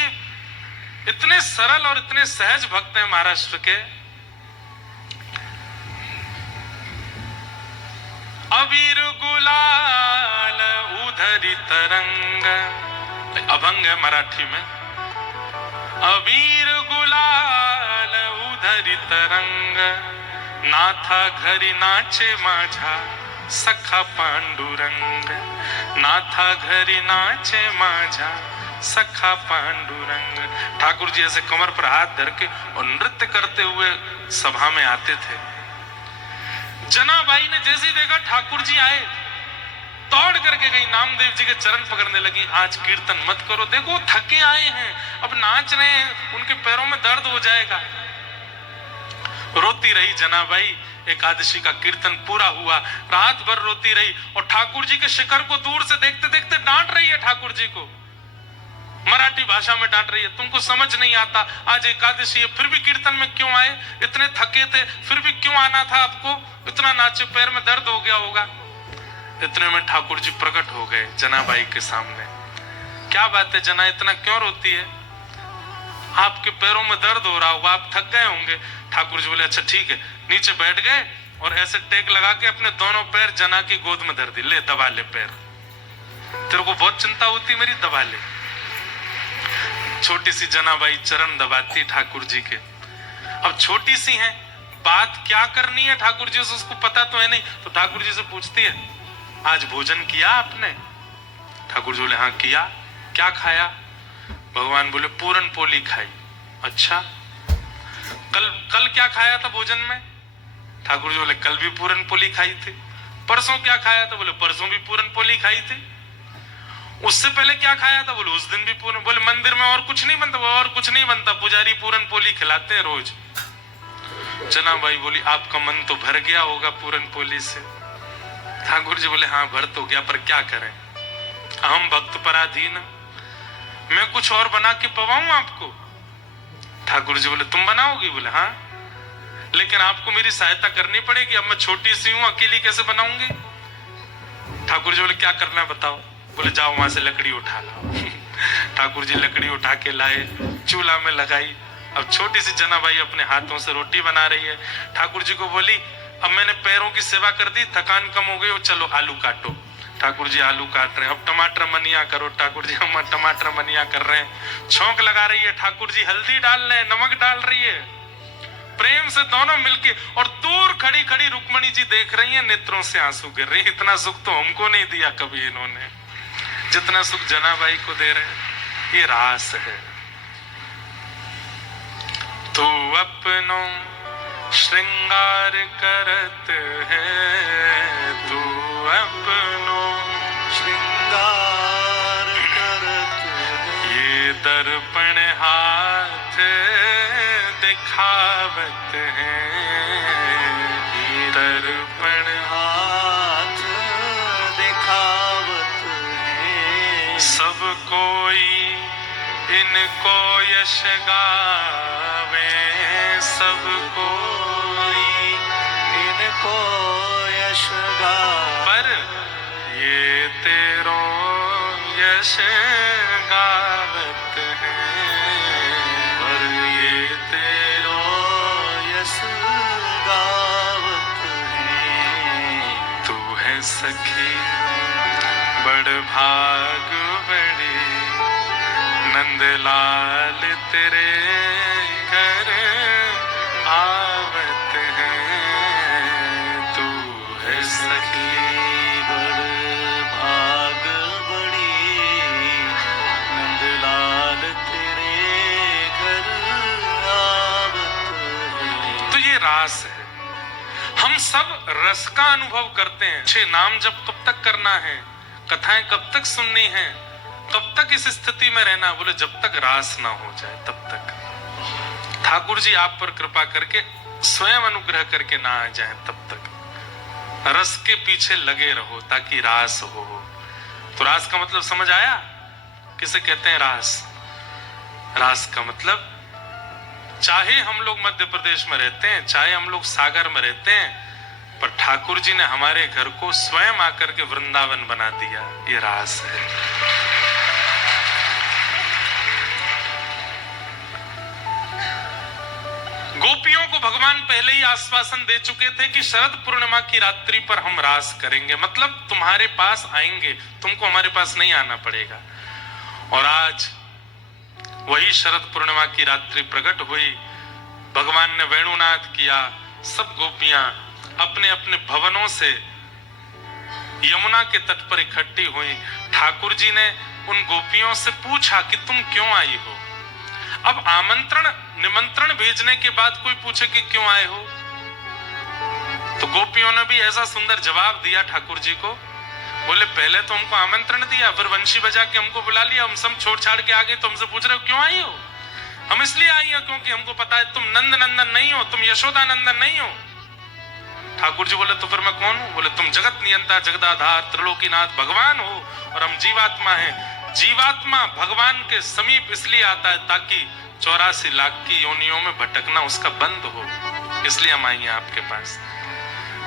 इतने सरल और इतने सहज भक्त हैं महाराष्ट्र के। अबीर गुलाल उधरी तरंग, अभंग है मराठी में। अबीर गुलाल उधरी तरंग, नाथा घरी नाचे माझा सखा पांडुरंग, नाथा घरी नाचे माझा सखा पांडुरंग। ठाकुर जी ऐसे कमर पर हाथ धर के और नृत्य करते हुए सभा में आते थे। जनाबाई ने जैसे ही देखा ठाकुर जी आए, दौड़ करके गई, नामदेव जी के चरण पकड़ने लगी, आज कीर्तन मत करो, देखो थके आए हैं, अब नाच रहे हैं, उनके पैरों में दर्द हो जाएगा। रोती रही जनाबाई, एकादशी का कीर्तन पूरा हुआ, रात भर रोती रही और ठाकुर जी के शिखर को दूर से देखते देखते डांट रही है ठाकुर जी को, मराठी भाषा में डांट रही है, तुमको समझ नहीं आता, आज एकादशी है फिर भी कीर्तन में क्यों आए, इतने थके थे फिर भी क्यों आना था आपको, इतना नाचे, पैर में दर्द हो गया होगा। इतने में ठाकुर जी प्रकट हो गए जनाबाई के सामने। क्या बात है जना, इतना क्यों रोती है, आपके पैरों में दर्द हो रहा होगा, आप थक गए होंगे। ठाकुर जी बोले अच्छा ठीक है, नीचे बैठ गए और ऐसे टेक लगा के अपने दोनों पैर जना की गोद में धर दी, ले दबा ले पैर, तेरे को बहुत चिंता होती मेरी, दबा ले। छोटी सी जनाबाई चरण दबाती ठाकुर जी के। अब छोटी सी है, बात क्या करनी है ठाकुर जी से उसको पता तो है नहीं, तो ठाकुर जी से पूछती है आज भोजन किया आपने? ठाकुर जी बोले हाँ किया। क्या खाया? भगवान बोले पूरन पोली खाई। अच्छा, कल क्या खाया था भोजन में? ठाकुर जी बोले कल भी पूरन पोली खाई थी। परसों क्या खाया था? बोले परसों भी पूरन पोली खाई थी। उससे पहले क्या खाया था? बोले उस दिन भी पूरन। बोले मंदिर में और कुछ नहीं बनता? और कुछ नहीं बनता, पुजारी पूरन पोली खिलाते हैं रोज। जनाबाई बोली आपका मन तो भर गया होगा पूरन पोली से। ठाकुर जी बोले हाँ भर तो गया, पर क्या करें, हम भक्त पराधीन, मैं कुछ और बना के पवाऊं आपको? ठाकुर जी बोले तुम बनाओगी? बोले हाँ, लेकिन आपको मेरी सहायता करनी पड़ेगी, अब मैं छोटी सी हूं, अकेली कैसे बनाऊंगी? ठाकुर जी बोले क्या करना है बताओ? बोले जाओ वहां से लकड़ी उठा लाओ। ठाकुर जी लकड़ी उठा के लाए, चूल्हा में लगाई। अब छोटी सी जनाबाई अपने हाथों से रोटी बना रही है। ठाकुर जी को बोली अब मैंने पैरों की सेवा कर दी, थकान कम हो गई, चलो आलू काटो। ठाकुर जी आलू काट रहे हैं। अब टमाटर मनिया करो। ठाकुर जी हम टमाटर मनिया कर रहे हैं। छौंक लगा रही है ठाकुर जी, हल्दी डाल रहे हैं, नमक डाल रही है, प्रेम से दोनों मिलके। और दूर खड़ी खड़ी रुक्मणी जी देख रही है, नेत्रों से आंसू गिर रहे। इतना सुख तो हमको नहीं दिया कभी इन्होंने, जितना सुख जनाबाई को दे रहे हैं। ये रास है। तू अपनों श्रृंगार करत है, तू अपनों श्रृंगार करत है, ये दर्पण हाथ दिखावत है, ये दर्पण हाथ दिखावत है। सब कोई इनको यश गावे, सब कोई इनको यश गावे, पर ये तेरो यश गावत है, पर ये तेरो यश गावत है। तू है सखी बड़ भाग बड़ी, नंदलाल तेरे घर आवत हैं, तू है सखी बड़ भाग बड़ी, नंदलाल तेरे घर आवत है। तो ये रास है। हम सब रस का अनुभव करते हैं। छह नाम जब कब तक करना है, कथाएं कब तक सुननी है, कब तक इस स्थिति में रहना, बोले जब तक रास ना हो जाए तब तक। ठाकुर जी आप पर कृपा करके स्वयं अनुग्रह करके ना आ जाए तब तक रस के पीछे लगे रहो ताकि रास हो। तो रास का मतलब समझ आया? किसे कहते हैं रास? रास का मतलब चाहे हम लोग मध्य प्रदेश में रहते हैं, चाहे हम लोग सागर में रहते हैं, पर ठाकुर जी ने हमारे घर को स्वयं आकर के वृंदावन बना दिया। ये रास है। गोपियों को भगवान पहले ही आश्वासन दे चुके थे कि शरद पूर्णिमा की रात्रि पर हम रास करेंगे, मतलब तुम्हारे पास आएंगे, तुमको हमारे पास नहीं आना पड़ेगा। और आज वही शरद पूर्णिमा की रात्रि प्रकट हुई, भगवान ने वेणुनाद किया, सब गोपियां अपने अपने भवनों से यमुना के तट पर इकट्ठी हुई। ठाकुर जी ने उन गोपियों से पूछा कि तुम क्यों आई हो? अब आमंत्रण निमंत्रण भेजने के बाद कोई पूछे कि क्यों आए हो, तो गोपियों ने भी ऐसा सुंदर जवाब दिया ठाकुर जी को। बोले पहले तो हमको आमंत्रण दिया, फिर वंशी बजा के हमको बुला लिया, हम सब छोड़ छाड़ के आ गए, तो हमसे पूछ रहे हो क्यों आई हो? हम इसलिए आई हो क्योंकि हमको पता है तुम नंद नंदन नहीं हो, तुम यशोदा नंदन नहीं हो। ठाकुर जी बोले तो फिर मैं कौन हूं? बोले तुम जगत नियंता, जगदाधार, त्रिलोकीनाथ भगवान हो और हम जीवात्मा हैं। जीवात्मा भगवान के समीप इसलिए आता है ताकि 84 लाख की योनियों में भटकना उसका बंद हो, इसलिए हम आई हैं आपके पास।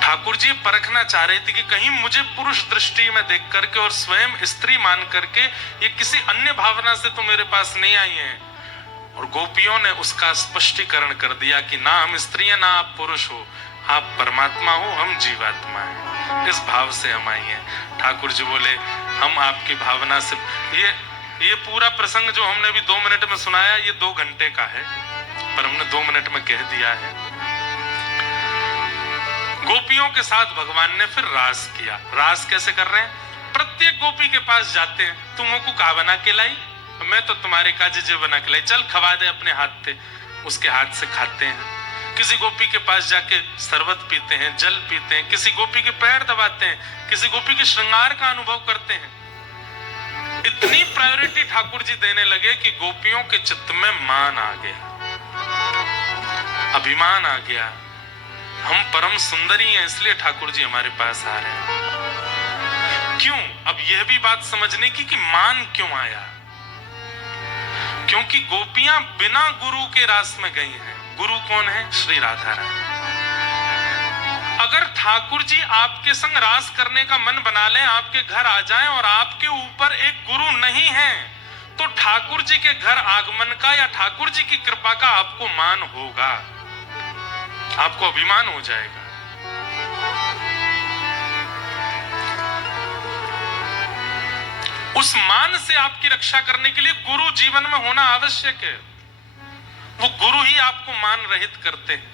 ठाकुर जी परखना चाह रहे थे कि कहीं मुझे पुरुष दृष्टि में देख करके और स्वयं स्त्री मान करके ये किसी अन्य भावना से तो मेरे पास नहीं आई हैं। और गोपियों ने उसका स्पष्टीकरण कर दिया कि ना हम स्त्री हैं, ना आप पुरुष हो, आप परमात्मा हो, हम जीवात्मा हैं। इस भाव से हम आई हैं। ठाकुर जी बोले हम आपकी भावना से, ये पूरा प्रसंग जो हमने अभी 2 मिनट में सुनाया, ये 2 घंटे का है, पर हमने 2 मिनट में कह दिया है। गोपियों के साथ भगवान ने फिर रास किया। रास कैसे कर रहे हैं? प्रत्येक गोपी के पास जाते हैं, तुमको का बना के लाई, मैं तो तुम्हारे काजे बना के लाई, चल खवा दे अपने हाथ से। उसके हाथ से खाते हैं। किसी गोपी के पास जाके शरबत पीते हैं, जल पीते हैं, किसी गोपी के पैर दबाते हैं, किसी गोपी के श्रृंगार का अनुभव करते हैं। इतनी प्रायोरिटी ठाकुर जी देने लगे कि गोपियों के चित्त में मान आ गया, अभिमान आ गया। हम परम सुंदरी हैं, इसलिए ठाकुर जी हमारे पास आ रहे हैं। क्यों? अब यह भी बात समझने की कि मान क्यों आया। क्योंकि गोपियां बिना गुरु के रास में गई हैं। गुरु कौन है? श्री राधा रानी। अगर ठाकुर जी आपके संग रास करने का मन बना लें, आपके घर आ जाएं और आपके ऊपर एक गुरु नहीं है, तो ठाकुर जी के घर आगमन का या ठाकुर जी की कृपा का आपको मान होगा, आपको अभिमान हो जाएगा। उस मान से आपकी रक्षा करने के लिए गुरु जीवन में होना आवश्यक है। वो गुरु ही आपको मान रहित करते हैं।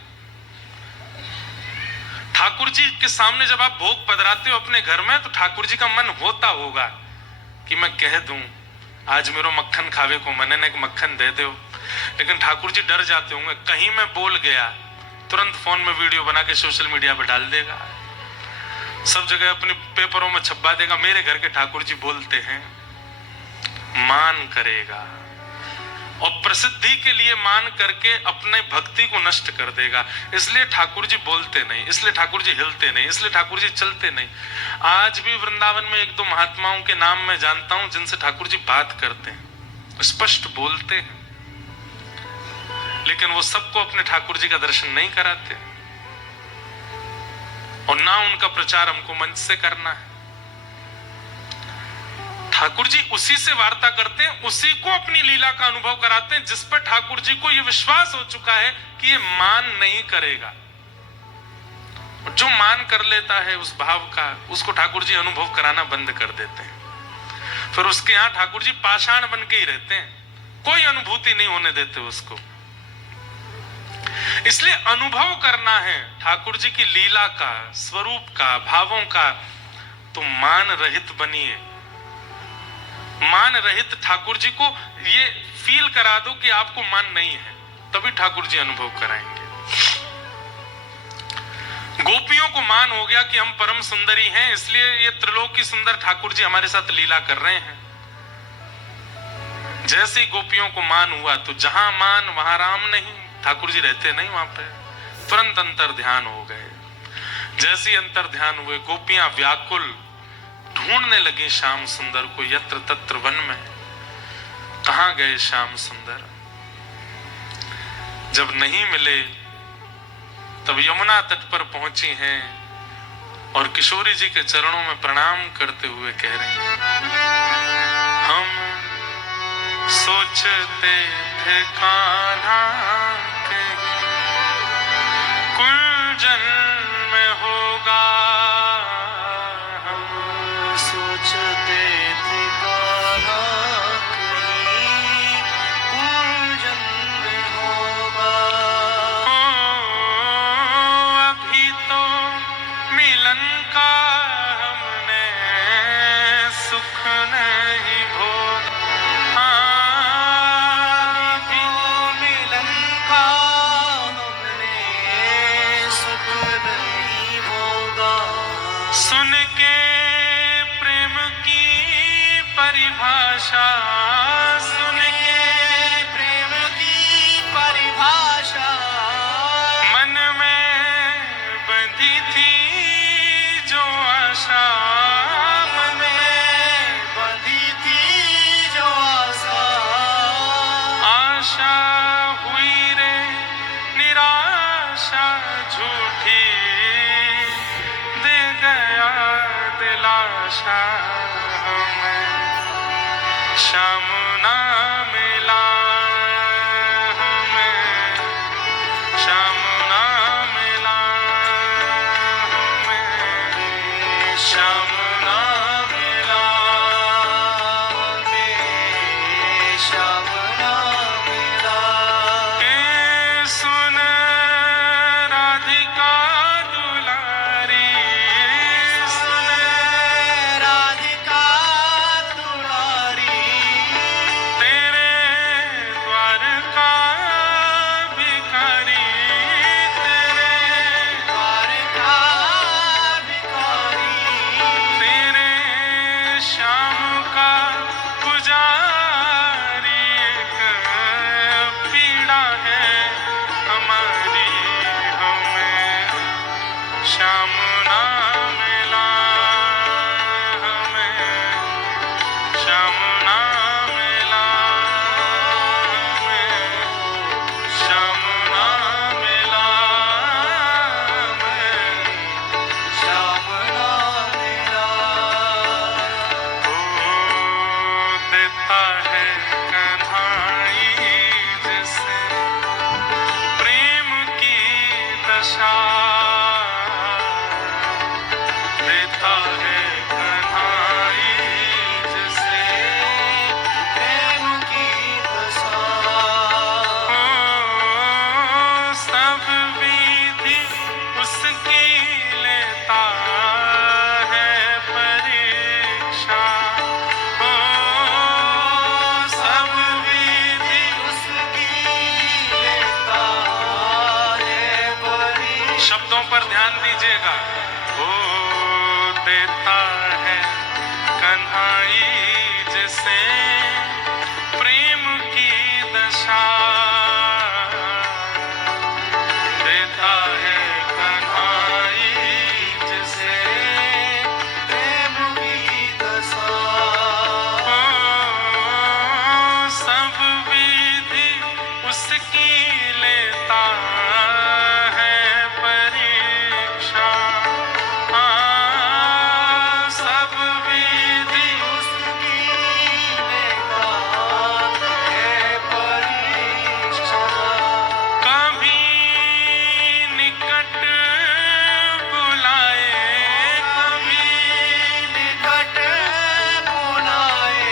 ठाकुर जी के सामने जब आप भोग पधराते हो अपने घर में, तो ठाकुर जी का मन होता होगा कि मैं कह दूं आज मेरो मक्खन खावे को मन है, मक्खन दे दो। लेकिन ठाकुर जी डर जाते होंगे, कहीं मैं बोल गया, तुरंत फोन में वीडियो बना के सोशल मीडिया पर डाल देगा, सब जगह अपने पेपरों में छपवा देगा, मेरे घर के ठाकुर जी बोलते हैं। मान करेगा और प्रसिद्धि के लिए मान करके अपने भक्ति को नष्ट कर देगा। इसलिए ठाकुर जी बोलते नहीं, इसलिए ठाकुर जी हिलते नहीं, इसलिए ठाकुर जी चलते नहीं। आज भी वृंदावन में 1-2 महात्माओं के नाम मैं जानता हूं जिनसे ठाकुर जी बात करते हैं, स्पष्ट बोलते हैं, लेकिन वो सबको अपने ठाकुर जी का दर्शन नहीं कराते और ना उनका प्रचार हमको मंच से करना है। ठाकुर जी उसी से वार्ता करते हैं, उसी को अपनी लीला का अनुभव कराते हैं जिस पर ठाकुर जी को यह विश्वास हो चुका है कि ये मान नहीं करेगा। जो मान कर लेता है उस भाव का, उसको ठाकुर जी अनुभव कराना बंद कर देते हैं। फिर उसके यहाँ ठाकुर जी पाषाण बन के ही रहते हैं, कोई अनुभूति नहीं होने देते उसको। इसलिए अनुभव करना है ठाकुर जी की लीला का, स्वरूप का, भावों का, तो मान रहित बनिए। मान रहित ठाकुर जी को ये फील करा दो कि आपको मान नहीं है, तभी ठाकुर जी अनुभव कराएंगे। गोपियों को मान हो गया कि हम परम सुंदरी हैं, इसलिए ये त्रिलोकी सुंदर ठाकुर जी हमारे साथ लीला कर रहे हैं। जैसे ही गोपियों को मान हुआ तो जहां मान वहां राम नहीं, ठाकुर जी रहते नहीं वहां पे, तुरंत अंतर ध्यान हो गए। जैसे अंतर ध्यान हुए, गोपियां व्याकुल ढूंढने लगी श्याम सुंदर को, यत्र तत्र वन में। कहां गए श्याम सुंदर? जब नहीं मिले तब यमुना तट पर पहुंची हैं और किशोरी जी के चरणों में प्रणाम करते हुए कह रही हैं, हम सोचते थे कान्हा कहीं कुंजन में होगा, हम सोचते थे कान्हा कहीं कुंजन में होगा। अभी तो मिलन का हमने सुख नहीं भोगा। अभी तो मिलन का हमने सुख नहीं भोगा। सुन के प्रेम की परिभाषा, सुन के प्रेम की परिभाषा मन में बंधी थी जो आशा, मन में बंधी थी जो आशा। आशा हुई रे निराशा झूठी, दे गया दिलाशा हमें श्याम ना मिला, हमें श्याम ना मिला, हमें श्याम ना मिला, हमें श्याम ना मिला। के सुन राधिका दुलारी, सुन राधिका दुलारी तेरे द्वार का भिखारी, तेरे द्वार का भिखारी तेरे श्याम का पुजारी, एक पीड़ा है हमारी, हमें श्याम ना मिला, हमें श्याम ना मिला, हमें श्याम ना मिला, हमें श्याम ना मिला। देता है कन्हाई जैसे प्रेम की दशा, देता है कन्हाई जैसे प्रेम की दशा सब विधि उसकी लेता है परीक्षा, सब विधि उसकी लेता है परीक्षा। शब्दों पर ध्यान दीजिएगा। ओ देता है कन्हाई जैसे प्रेम की दशा, देता है कन्हाई जैसे प्रेम की दशा सब विधि उसकी लेता है परीक्षा, सब विधि उसकी लेता है परीक्षा। कभी निकट बुलाए, कभी निकट बुलाए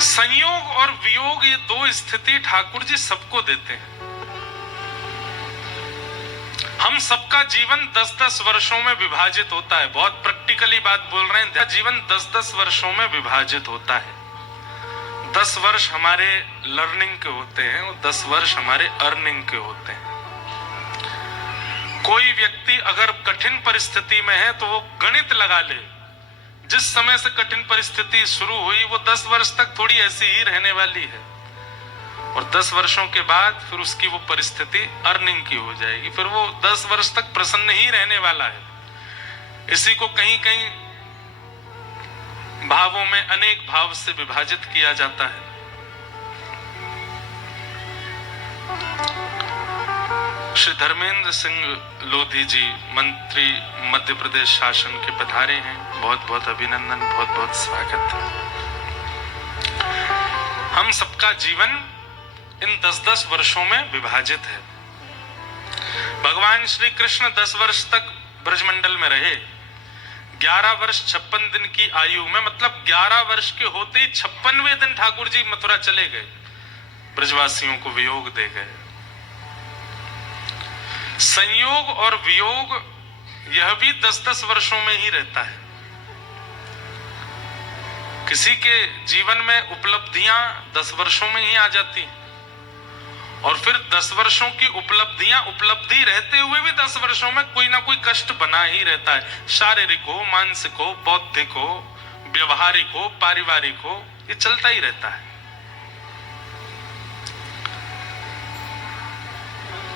संयोग और वियोग, ये दो स्थिति ठाकुर जी सबको देते हैं। हम सबका जीवन 10-10 वर्षों में विभाजित होता है। बहुत प्रैक्टिकली बात बोल रहे हैं, जीवन 10-10 वर्षों में विभाजित होता है। 10 वर्ष हमारे लर्निंग के होते हैं और 10 वर्ष हमारे अर्निंग के होते हैं। कोई व्यक्ति अगर कठिन परिस्थिति में है तो वो गणित लगा ले, जिस समय से कठिन परिस्थिति शुरू हुई वो 10 वर्ष तक थोड़ी ऐसी ही रहने वाली है, और 10 वर्षों के बाद फिर उसकी वो परिस्थिति अर्निंग की हो जाएगी, फिर वो 10 वर्ष तक प्रसन्न ही रहने वाला है। इसी को कहीं कहीं भावों में अनेक भाव से विभाजित किया जाता है। श्री धर्मेंद्र सिंह लोधी जी मंत्री मध्य प्रदेश शासन के पधारे हैं, बहुत बहुत अभिनंदन, बहुत बहुत स्वागत है। हम सबका जीवन इन 10-10 वर्षों में विभाजित है। भगवान श्री कृष्ण 10 वर्ष तक ब्रजमंडल में रहे। 11 वर्ष 56 दिन की आयु में, मतलब 11 वर्ष के होते ही 56वें दिन ठाकुर जी मथुरा चले गए, ब्रजवासियों को वियोग दे गए। संयोग और वियोग यह भी 10-10 वर्षों में ही रहता है। किसी के जीवन में उपलब्धियां 10 वर्षों में ही आ जाती हैं, और फिर 10 वर्षों की उपलब्धियां उपलब्धि रहते हुए भी 10 वर्षों में कोई ना कोई कष्ट बना ही रहता है। शारीरिक हो, मानसिक हो, बौद्धिक हो, व्यवहारिक हो, पारिवारिक हो, ये चलता ही रहता है।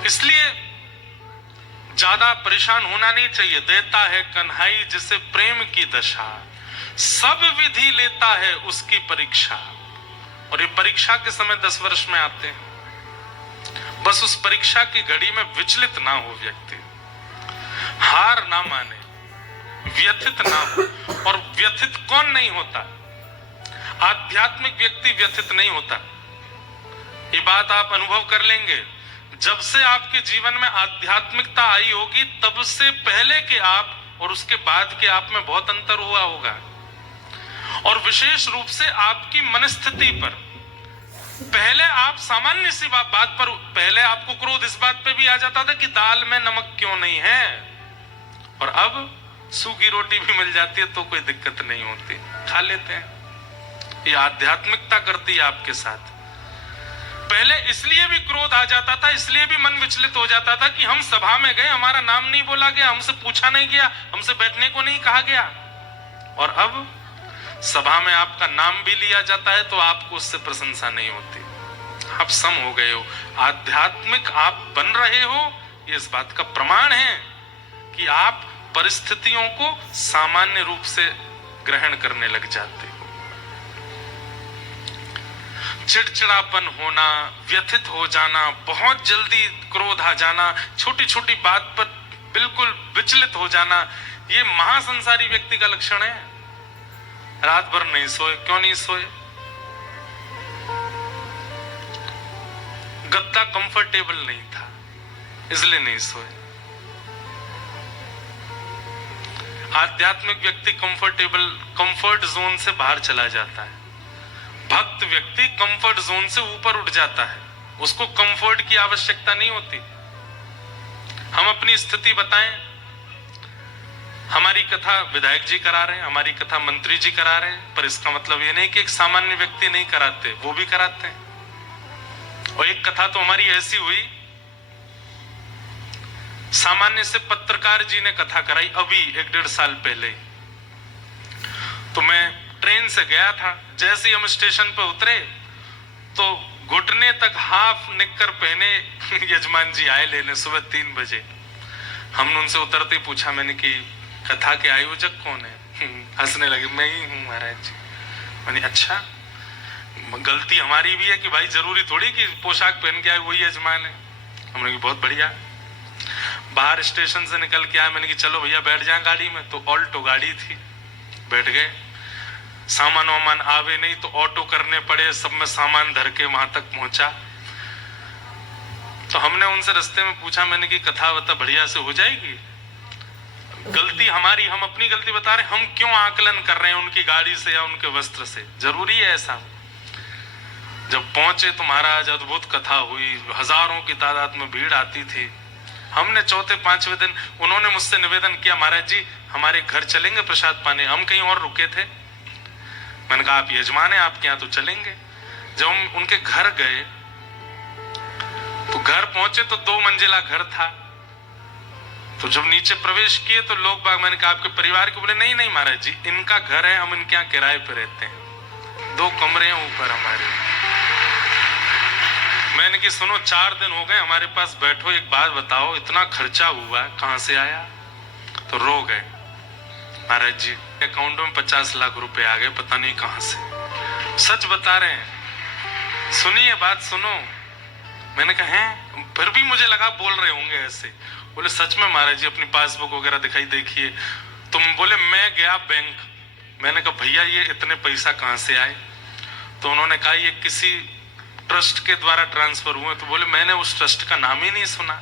इसलिए ज्यादा परेशान होना नहीं चाहिए। देता है कन्हई जिसे प्रेम की दशा, सब विधि लेता है उसकी परीक्षा। और ये परीक्षा के समय 10 वर्ष में आते हैं। बस उस परीक्षा की घड़ी में विचलित ना हो व्यक्ति, हार ना माने, व्यथित ना हो। और व्यथित कौन नहीं होता? आध्यात्मिक व्यक्ति व्यथित नहीं होता। ये बात आप अनुभव कर लेंगे। जब से आपके जीवन में आध्यात्मिकता आई होगी, तब से पहले के आप और उसके बाद के आप में बहुत अंतर हुआ होगा। और विशेष रूप से आपकी मनस्थिति पर। पहले आप सामान्य सी बात पर, पहले आपको क्रोध इस बात पे भी आ जाता था कि दाल में नमक क्यों नहीं है, और अब सूखी रोटी भी मिल जाती है तो कोई दिक्कत नहीं होती, खा लेते हैं। ये आध्यात्मिकता करती है आपके साथ। पहले इसलिए भी क्रोध आ जाता था, इसलिए भी मन विचलित हो जाता था कि हम सभा में गए, हमारा नाम नहीं बोला गया, हमसे पूछा नहीं गया, हमसे बैठने को नहीं कहा गया। और अब सभा में आपका नाम भी लिया जाता है तो आपको उससे प्रशंसा नहीं होती। आप सम हो गए हो, आध्यात्मिक आप बन रहे हो। ये इस बात का प्रमाण है कि आप परिस्थितियों को सामान्य रूप से ग्रहण करने लग जाते हो। चिड़चिड़ापन होना, व्यथित हो जाना, बहुत जल्दी क्रोध आ जाना, छोटी छोटी बात पर बिल्कुल विचलित हो जाना, ये महासंसारी व्यक्ति का लक्षण है। रात भर नहीं सोए, क्यों नहीं सोए? गद्दा कंफर्टेबल नहीं था, इसलिए नहीं सोए। आध्यात्मिक व्यक्ति कंफर्ट जोन से बाहर चला जाता है। भक्त व्यक्ति कंफर्ट जोन से ऊपर उठ जाता है, उसको कंफर्ट की आवश्यकता नहीं होती। हम अपनी स्थिति बताएं, हमारी कथा विधायक जी करा रहे हैं, हमारी कथा मंत्री जी करा रहे हैं, पर इसका मतलब ये नहीं कि एक सामान्य व्यक्ति नहीं कराते, वो भी कराते हैं। और एक कथा तो हमारी ऐसी हुई, सामान्य से पत्रकार जी ने कथा कराई अभी 1-1.5 साल पहले। तो मैं ट्रेन से गया था, जैसे ही हम स्टेशन पे उतरे तो घुटने तक हाफ निक्कर पहने यजमान जी आए लेने सुबह 3 बजे। हमने उनसे उतरते ही पूछा मैंने कि कथा के आयोजक कौन है? हंसने लगे, मैं ही हूँ महाराज जी। मैंने अच्छा, गलती हमारी भी है कि भाई जरूरी थोड़ी कि पोशाक पहन के आए वही यजमान है। हमने कहा बहुत बढ़िया। बाहर स्टेशन से निकल के आए, मैंने कि चलो भैया बैठ जाए गाड़ी में, तो ऑल्टो गाड़ी थी, बैठ गए। सामान वामान आवे नहीं तो ऑटो करने पड़े, सब में सामान धर के वहां तक पहुंचा। तो हमने उनसे रास्ते में पूछा, मैंने कि कथा वथा बढ़िया से हो जाएगी? गलती हमारी, हम अपनी गलती बता रहे हैं, हम क्यों आकलन कर रहे हैं उनकी गाड़ी से या उनके वस्त्र से? जरूरी है ऐसा? जब पहुंचे तो महाराज अद्भुत कथा हुई, हजारों की तादाद में भीड़ आती थी। हमने चौथे पांचवें दिन उन्होंने मुझसे निवेदन किया, महाराज जी हमारे घर चलेंगे प्रसाद पाने, हम कहीं और रुके थे। मैंने कहा आप यजमान हैं, आपके यहाँ तो चलेंगे। जब हम उनके घर गए तो घर पहुंचे तो 2 मंजिला घर था। तो जब नीचे प्रवेश किए तो लोग बाग, मैंने कहा आपके परिवार के? बोले नहीं नहीं महाराज जी, इनका घर है, हम इनके यहाँ किराए पे रहते हैं, 2 कमरे हैं ऊपर हमारे। मैंने कि सुनो 4 दिन हो गए हमारे पास, बैठो एक बात बताओ, इतना खर्चा हुआ कहां से आया? तो रो गए, महाराज जी अकाउंट में 50 लाख रुपए आ गए, पता नहीं कहां से। सच बता रहे हैं, सुनिए बात सुनो। मैंने कहा है, फिर भी मुझे लगा बोल रहे होंगे ऐसे। बोले सच में महाराज जी, अपनी पासबुक वगैरह दिखाई देखिए। तुम बोले मैं गया बैंक, मैंने कहा भैया ये इतने पैसा कहां से आए? तो उन्होंने कहा ये किसी ट्रस्ट के द्वारा ट्रांसफर हुए। तो बोले मैंने उस ट्रस्ट का नाम ही नहीं सुना।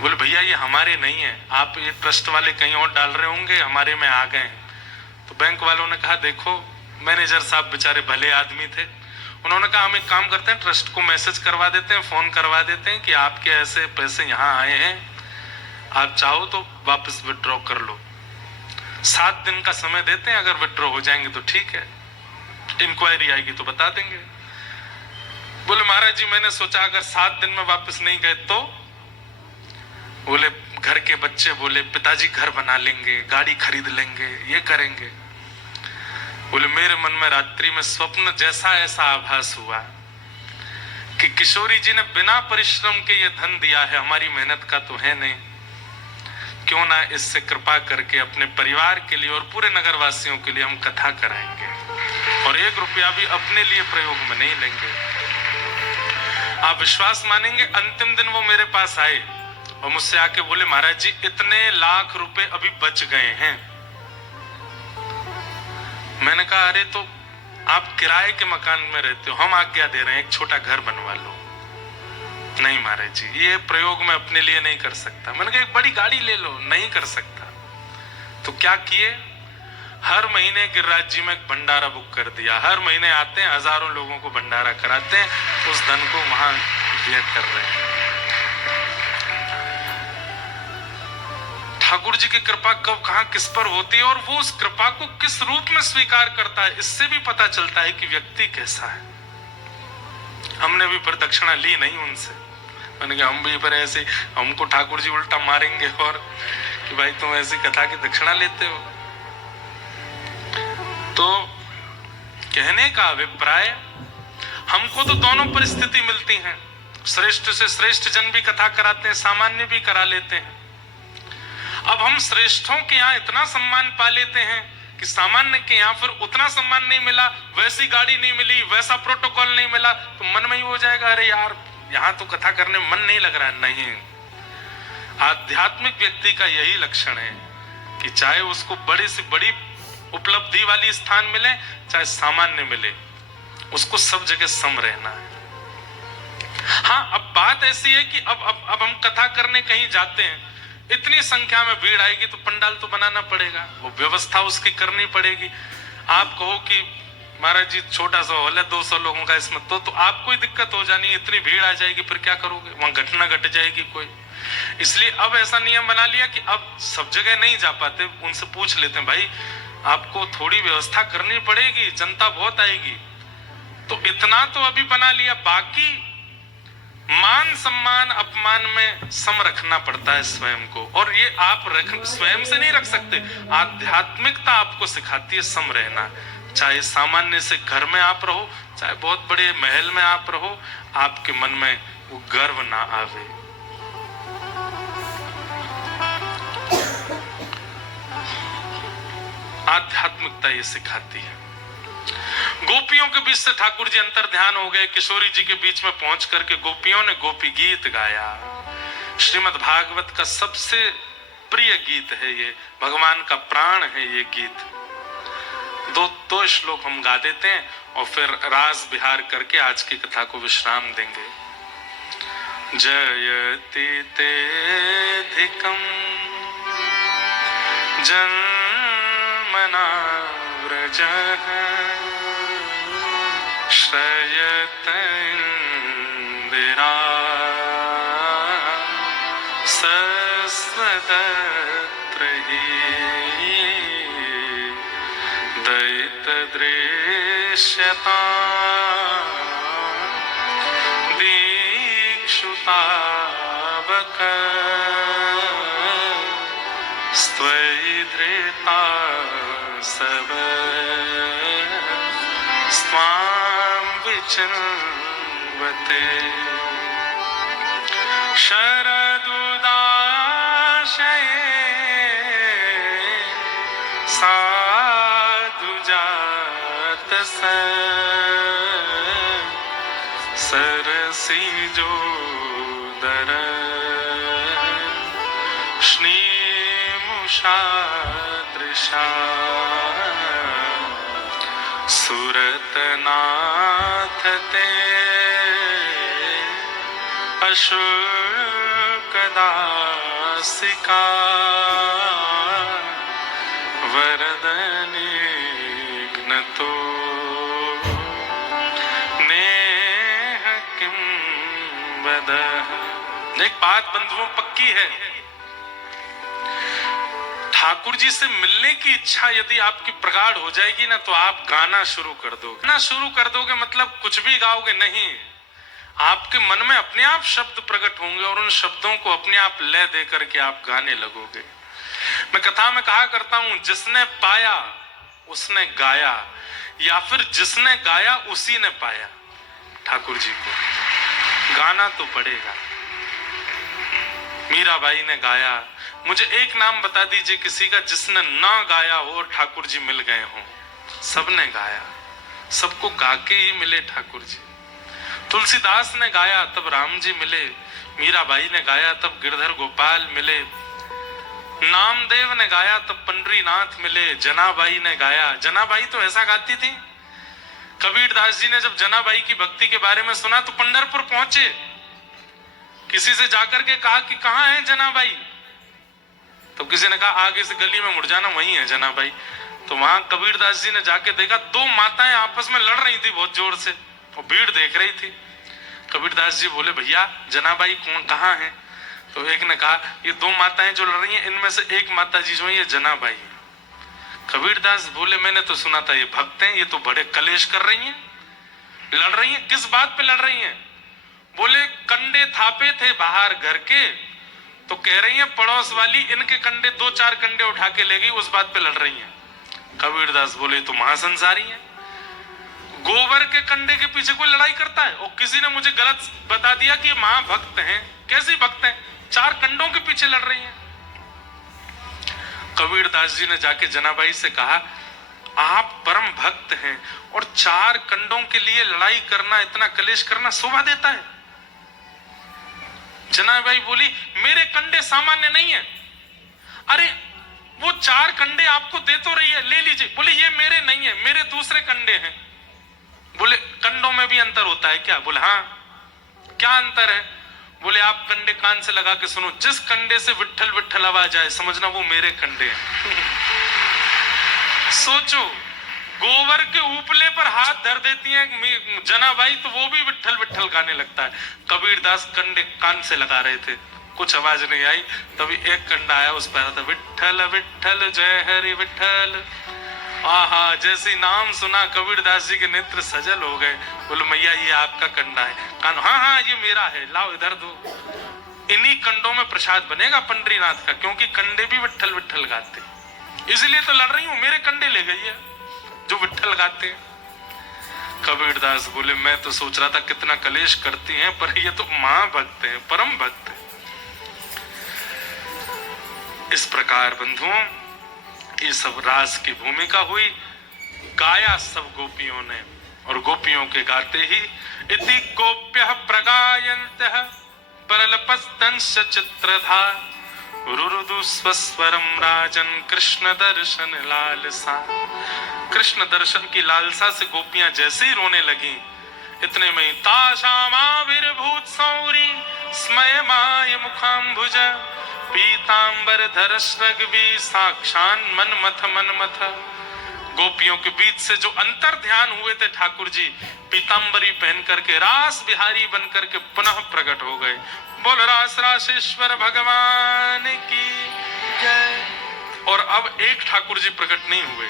बोले भैया ये हमारे नहीं है, आप ये ट्रस्ट वाले कहीं और डाल रहे होंगे, हमारे में आ गए। तो बैंक वालों ने कहा देखो, मैनेजर साहब बेचारे भले आदमी थे, उन्होंने कहा हम एक काम करते हैं, ट्रस्ट को मैसेज करवा देते हैं, फोन करवा देते हैं कि आपके ऐसे पैसे यहाँ आए हैं, आप चाहो तो वापस विड्रॉ कर लो। 7 दिन का समय देते हैं, अगर विड्रॉ हो जाएंगे तो ठीक है, इंक्वायरी आएगी तो बता देंगे। बोले महाराज जी मैंने सोचा अगर 7 दिन में वापस नहीं गए तो? बोले घर के बच्चे बोले पिताजी घर बना लेंगे, गाड़ी खरीद लेंगे, ये करेंगे। बोले मेरे मन में रात्रि में स्वप्न जैसा ऐसा आभास हुआ कि किशोरी जी ने बिना परिश्रम के ये धन दिया है, हमारी मेहनत का तो है नहीं, क्यों ना इससे कृपा करके अपने परिवार के लिए और पूरे नगर वासियों के लिए हम कथा कराएंगे और 1 रुपया भी अपने लिए प्रयोग में नहीं लेंगे। आप विश्वास मानेंगे, अंतिम दिन वो मेरे पास आए और मुझसे आके बोले महाराज जी इतने लाख रुपए अभी बच गए हैं। मैंने कहा अरे तो आप किराए के मकान में रहते हो, हम आज्ञा दे रहे हैं एक छोटा घर बनवा लो। नहीं महाराज जी ये प्रयोग मैं अपने लिए नहीं कर सकता। मैंने कहा एक बड़ी गाड़ी ले लो। नहीं कर सकता। तो क्या किए, हर महीने गिरिराज जी में एक भंडारा बुक कर दिया, हर महीने आते हैं, हजारों लोगों को भंडारा कराते हैं, उस धन को वहां व्यय कर रहे हैं। ठाकुर जी की कृपा कब कहां किस पर होती है और वो उस कृपा को किस रूप में स्वीकार करता है, इससे भी पता चलता है कि व्यक्ति कैसा है। हमने भी प्रदक्षिणा ली नहीं उनसे। मैंने कहा हम भी पर ऐसे, हमको ठाकुर जी उल्टा मारेंगे और कि भाई तुम ऐसी कथा की दक्षिणा लेते हो। तो कहने का अभिप्राय, हमको तो दोनों परिस्थिति मिलती हैं, श्रेष्ठ से श्रेष्ठ जन भी कथा कराते हैं, सामान्य भी करा लेते हैं। अब हम श्रेष्ठों के यहाँ इतना सम्मान पा लेते हैं कि सामान्य के यहाँ फिर उतना सम्मान नहीं मिला, वैसी गाड़ी नहीं मिली, वैसा प्रोटोकॉल नहीं मिला, तो मन में ही हो जाएगा अरे यार यहाँ तो कथा करने में मन नहीं लग रहा है। नहीं, आध्यात्मिक व्यक्ति का यही लक्षण है कि चाहे उसको बड़ी से बड़ी उपलब्धि वाली स्थान मिले चाहे सामान्य मिले, उसको सब जगह सम रहना है। हाँ अब बात ऐसी है कि अब हम कथा करने कहीं जाते हैं, इतनी संख्या में भीड़ आएगी तो पंडाल तो बनाना पड़ेगा, वो व्यवस्था उसकी करनी पड़ेगी। आप कहो कि महाराज जी छोटा सा हॉल है 200 लोगों का, इसमें तो आपको ही दिक्कत हो जानी, इतनी भीड़ आ जाएगी, फिर क्या करोगे, वहां घटना घट जाएगी कोई। इसलिए अब ऐसा नियम बना लिया कि अब सब जगह नहीं जा पाते, उनसे पूछ लेते हैं भाई आपको थोड़ी व्यवस्था करनी पड़ेगी, जनता बहुत आएगी, तो इतना तो अभी बना लिया, बाकी मान सम्मान अपमान में सम रखना पड़ता है स्वयं को। और ये आप स्वयं से नहीं रख सकते, आध्यात्मिकता आपको सिखाती है सम रहना। चाहे सामान्य से घर में आप रहो, चाहे बहुत बड़े महल में आप रहो, आपके मन में वो गर्व ना आवे। आध्यात्मिकता ये सिखाती है। गोपियों के बीच से ठाकुर जी अंतर ध्यान हो गए, किशोरी जी के बीच में पहुंच करके गोपियों ने गोपी गीत गाया। श्रीमद् भागवत का सबसे प्रिय गीत है ये, भगवान का प्राण है ये गीत। दो श्लोक हम गा देते हैं और फिर रास बिहार करके आज की कथा को विश्राम देंगे। जयति तेधिकं जन्मना व्रजः शयत इंदिरा सस्वदत्र दयित दृश्यता दीक्षुतावक स्त्वयिद्रेता सब स्वां विचिन्वते शरदुदाशये साधुजात सरसिजोदर श्नीमुषादृशा सुरतनाथ ते अशोकदासिका वरदनिघ्नतो नेह किं वदः। एक बात बंधुओं पक्की है, ठाकुर जी से मिलने की इच्छा यदि आपकी प्रगाढ़ हो जाएगी ना, तो आप गाना शुरू कर दोगे। ना शुरू कर दोगे मतलब कुछ भी गाओगे नहीं, आपके मन में अपने आप शब्द प्रकट होंगे और उन शब्दों को अपने आप लय दे करके आप गाने लगोगे। मैं कथा में कहा करता हूं, जिसने पाया उसने गाया, या फिर जिसने गाया उसी ने पाया। ठाकुर जी को गाना तो पड़ेगा। मीराबाई ने गाया, मुझे एक नाम बता दीजिए किसी का जिसने ना गाया हो और ठाकुर जी मिल गए हों। सबने गाया, सबको गा के ही मिले ठाकुर जी। तुलसीदास ने गाया तब राम जी मिले, मीराबाई ने गाया तब गिरधर गोपाल मिले, नामदेव ने गाया तब पंडरीनाथ मिले, जनाबाई ने गाया। जनाबाई तो ऐसा गाती थी, कबीरदास जी ने जब जनाबाई की भक्ति के बारे में सुना तो पंढरपुर पहुंचे, किसी से जाकर के कहा कि कहां है जनाबाई, तो किसी ने कहा आगे से गली में मुड़ जाना, वही है जनाबाई। तो वहां कबीरदास जी ने जाके देखा, दो माताएं आपस में लड़ रही थी बहुत जोर से, और भीड़ देख रही थी। कबीरदास जी बोले, भैया जनाबाई कौन कहाँ है? तो एक ने कहा, ये दो माताएं जो लड़ रही हैं, इनमें से एक माता जी जो है ये जनाबाई है। कबीरदास बोले, मैंने तो सुना था ये भक्त हैं, ये तो बड़े कलेश कर रही हैं, लड़ रही हैं। किस बात पे लड़ रही हैं? बोले, कंडे थापे थे बाहर घर के, तो कह रही हैं पड़ोस वाली इनके कंडे, दो चार कंडे उठा के ले गई, उस बात पे लड़ रही हैं। कबीरदास बोले, तो महासंसारी है, गोबर के कंडे के पीछे कोई लड़ाई करता है? और किसी ने मुझे गलत बता दिया कि ये महाभक्त हैं। कैसी भक्त हैं? चार कंडों के पीछे लड़ रही हैं। कबीरदास जी ने जाके जनाबाई से कहा, आप परम भक्त हैं और चार कंडों के लिए लड़ाई करना, इतना कलेश करना शोभा देता है? जनाबाई बोली, मेरे कंडे सामान्य नहीं है। अरे वो चार कंडे आपको दे तो रही है, ले लीजिए। बोले, ये मेरे नहीं है, मेरे दूसरे कंडे हैं। बोले, कंडों में भी अंतर होता है क्या? बोले, हाँ। क्या अंतर है? बोले, आप कंडे कान से लगा के सुनो, जिस कंडे से विट्ठल विट्ठल आवाज आए समझना वो मेरे कंडे हैं। सोचो, गोबर के उपले पर हाथ धर देती हैं जनाबाई, तो वो भी विट्ठल विट्ठल गाने लगता है। कबीरदास कंडे कान से लगा रहे थे, कुछ आवाज नहीं आई, तभी एक कंडा आया, उस पर था विट्ठल विट्ठल जय हरि विट्ठल। आहा, जैसे नाम सुना कबीरदास जी के नेत्र सजल हो गए। बोले, मैया ये आपका कंडा है? कान, हाँ हाँ ये मेरा है, लाओ इधर दो। इन्हीं कंडों में प्रसाद बनेगा पंडरीनाथ का, क्योंकि कंडे भी विट्ठल विट्ठल गाते, इसलिए तो लड़ रही हूं, मेरे कंडे ले गई है जो विट्ठल गाते हैं। कबीरदास बोले, मैं तो सोच रहा था कितना कलेश करती हैं, पर ये तो महाभक्त हैं, परम भक्त हैं। इस प्रकार बंधुओं, ये सब रास की भूमिका हुई, गाया सब गोपियों ने, और गोपियों के गाते ही इति गोप्यः प्रगायन्तः परलपस्तंश चित्रधा रुरुदु स्वस्वरम राजन कृष्ण दर्शन लालसा। कृष्ण दर्शन की लालसा से गोपियां जैसे ही रोने लगी, इतने में ताशामाविर्भूत सौरी स्मयमाय मुखाम्बुज पीतांबर धर श्रगवी साक्षान मनमथ मनमथ गोपियों के बीच से जो अंतर ध्यान हुए थे ठाकुर जी पीतांबरी पहन करके रास बिहारी बन करके पुनः प्रकट हो गए। बोल रास रासेश्वर भगवान की जय। और अब एक ठाकुर जी प्रकट नहीं हुए,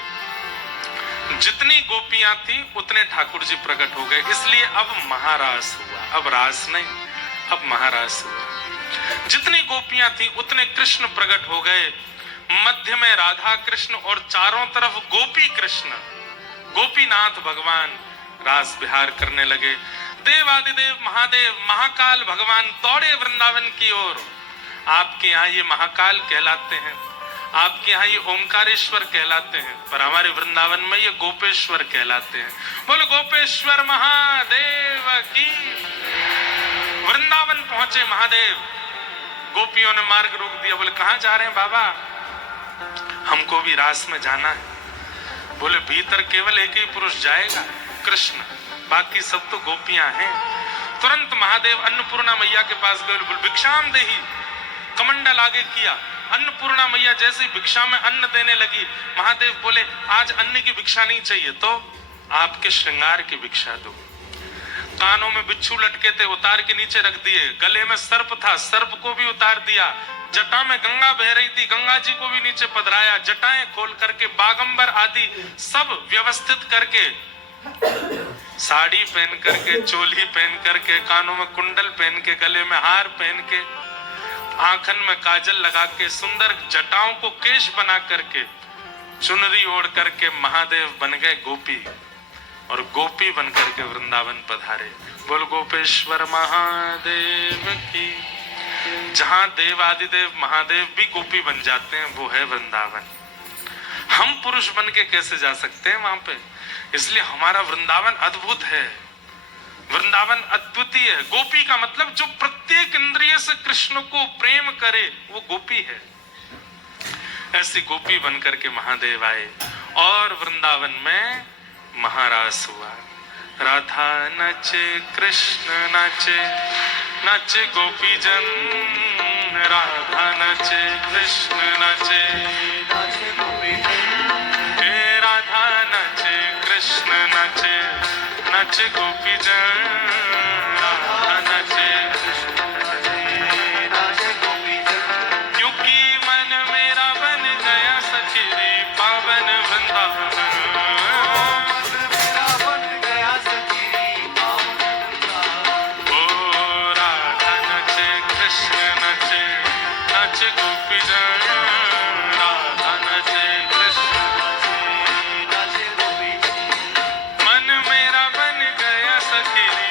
जितनी गोपियां थी उतने ठाकुर जी प्रकट हो गए, इसलिए अब महारास हुआ। अब रास नहीं, अब महारास हुआ। जितनी गोपियां थी उतने कृष्ण प्रकट हो गए, मध्य में राधा कृष्ण और चारों तरफ गोपी कृष्ण, गोपीनाथ भगवान रास विहार करने लगे। देवादिदेव महादेव महाकाल भगवान दौड़े वृंदावन की ओर। आपके यहाँ ये महाकाल कहलाते हैं, आपके यहाँ ये ओंकारेश्वर कहलाते हैं, पर हमारे वृंदावन में ये गोपेश्वर कहलाते हैं। बोलो गोपेश्वर महादेव की। वृंदावन पहुंचे महादेव, गोपियों ने मार्ग रोक दिया। बोले कहां जा रहे हैं बाबा? हमको भी रास में जाना है। बोले भीतर केवल एक ही पुरुष जाएगा, कृष्ण, बाकी सब तो गोपियां हैं। तुरंत महादेव अन्नपूर्णा मैया के पास गए, बोले भिक्षाम देही, कमंडल आगे किया। अन्नपूर्णा मैया जैसे ही भिक्षा में अन्न देने लगी, महादेव बोले आज अन्न की भिक्षा नहीं चाहिए, तो आपके श्रृंगार की भिक्षा दो। कानों में बिच्छू लटके थे, उतार के नीचे रख दिए। गले में सर्प था, सर्प को भी उतार दिया। जटा में गंगा बह रही थी, गंगा जी को भी नीचे पधराया। जटाएं खोल करके बागंबर आदि सब व्यवस्थित करके, साड़ी पहन करके, चोली पहन करके, कानों में कुंडल पहन के, गले में हार पहन के, आंखन में काजल लगा के, सुंदर जटाओं को केश बना करके, चुनरी ओढ़ करके महादेव बन गए गोपी, और गोपी बन करके वृंदावन पधारे। बोल गोपेश्वर महादेव की। जहां देव आदिदेव महादेव भी गोपी बन जाते हैं वो है वृंदावन। हम पुरुष बन के कैसे जा सकते हैं वहां पे? इसलिए हमारा वृंदावन अद्भुत है, वृंदावन अद्वितीय है। गोपी का मतलब जो प्रत्येक इंद्रिय से कृष्ण को प्रेम करे वो गोपी है। ऐसी गोपी बनकर के महादेव आए और वृंदावन में महारास हुआ। राधा नचे कृष्ण नाचे, नाचे गोपी जन। राधा नचे कृष्ण नाचे, नाचे गोपी जन। हे राधा नचे कृष्ण नाचे, नाचे गोपी जन। राधा नचे कृष्ण नाचे, नाचे गोपी जन। क्योंकि मन मेरा बन गया सखी रे पावन वृंदावन। मन मेरा बन गया सखी पावन वृंदावन। ओ राधा नचे कृष्ण नचे, नाचे गोपी जन। राधा नचे कृष्ण नाचे गोपी जन। मन मेरा बन गया सखी रे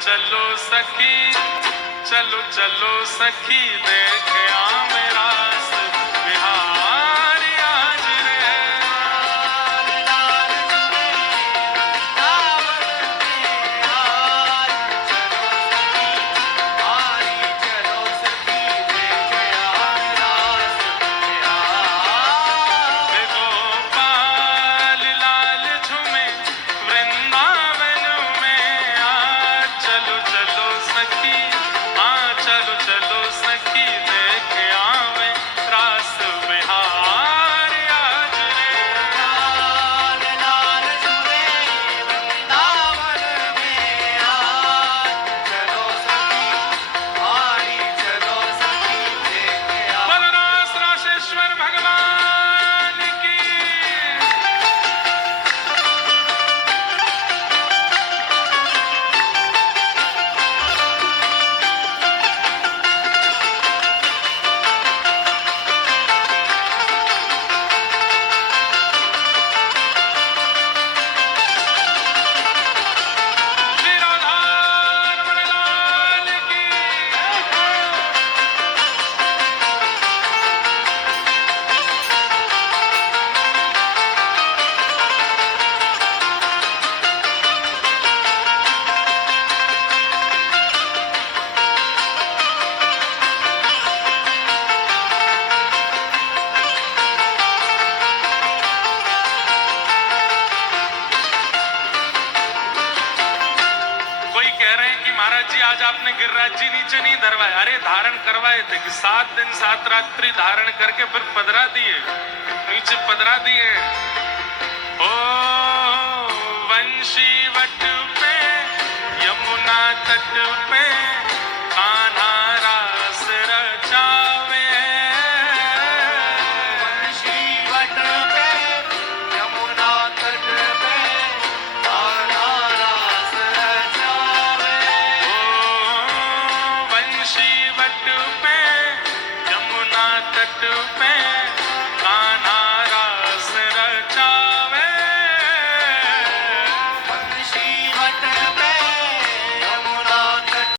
चलो सखी, चलो चलो सखी, देख आवे रास बिहारी आज रे। लाल झूले वृंदावन में आज, चलो सखी देख आवे रास बिहारी। गोपाल लाल झूमे वृंदावन में आज, चलो चलो सखी, हाँ चलो चलो सखी, देख आवे रास बिहारी आज रे। लाल लाल झूले वृंदावन में आज, चलो सखी देख आवे। बोलो रास रासेश्वर भगवान की। श्री राधा रमण लाल की। कोई कह रहे हैं कि महाराज जी आज आपने गिरिराज जी नीचे नहीं धरवाए। अरे धारण करवाए थे कि 7 दिन 7 रात्रि धारण करके फिर पधरा दिए, नीचे पधरा दिए। ओ वंशी वट पे यमुना तट पे कान्हा रास रचावे। वंशी वट पे यमुना तट पे कान्हा रास रचावे। ओ वंशी वट पे यमुना तट पे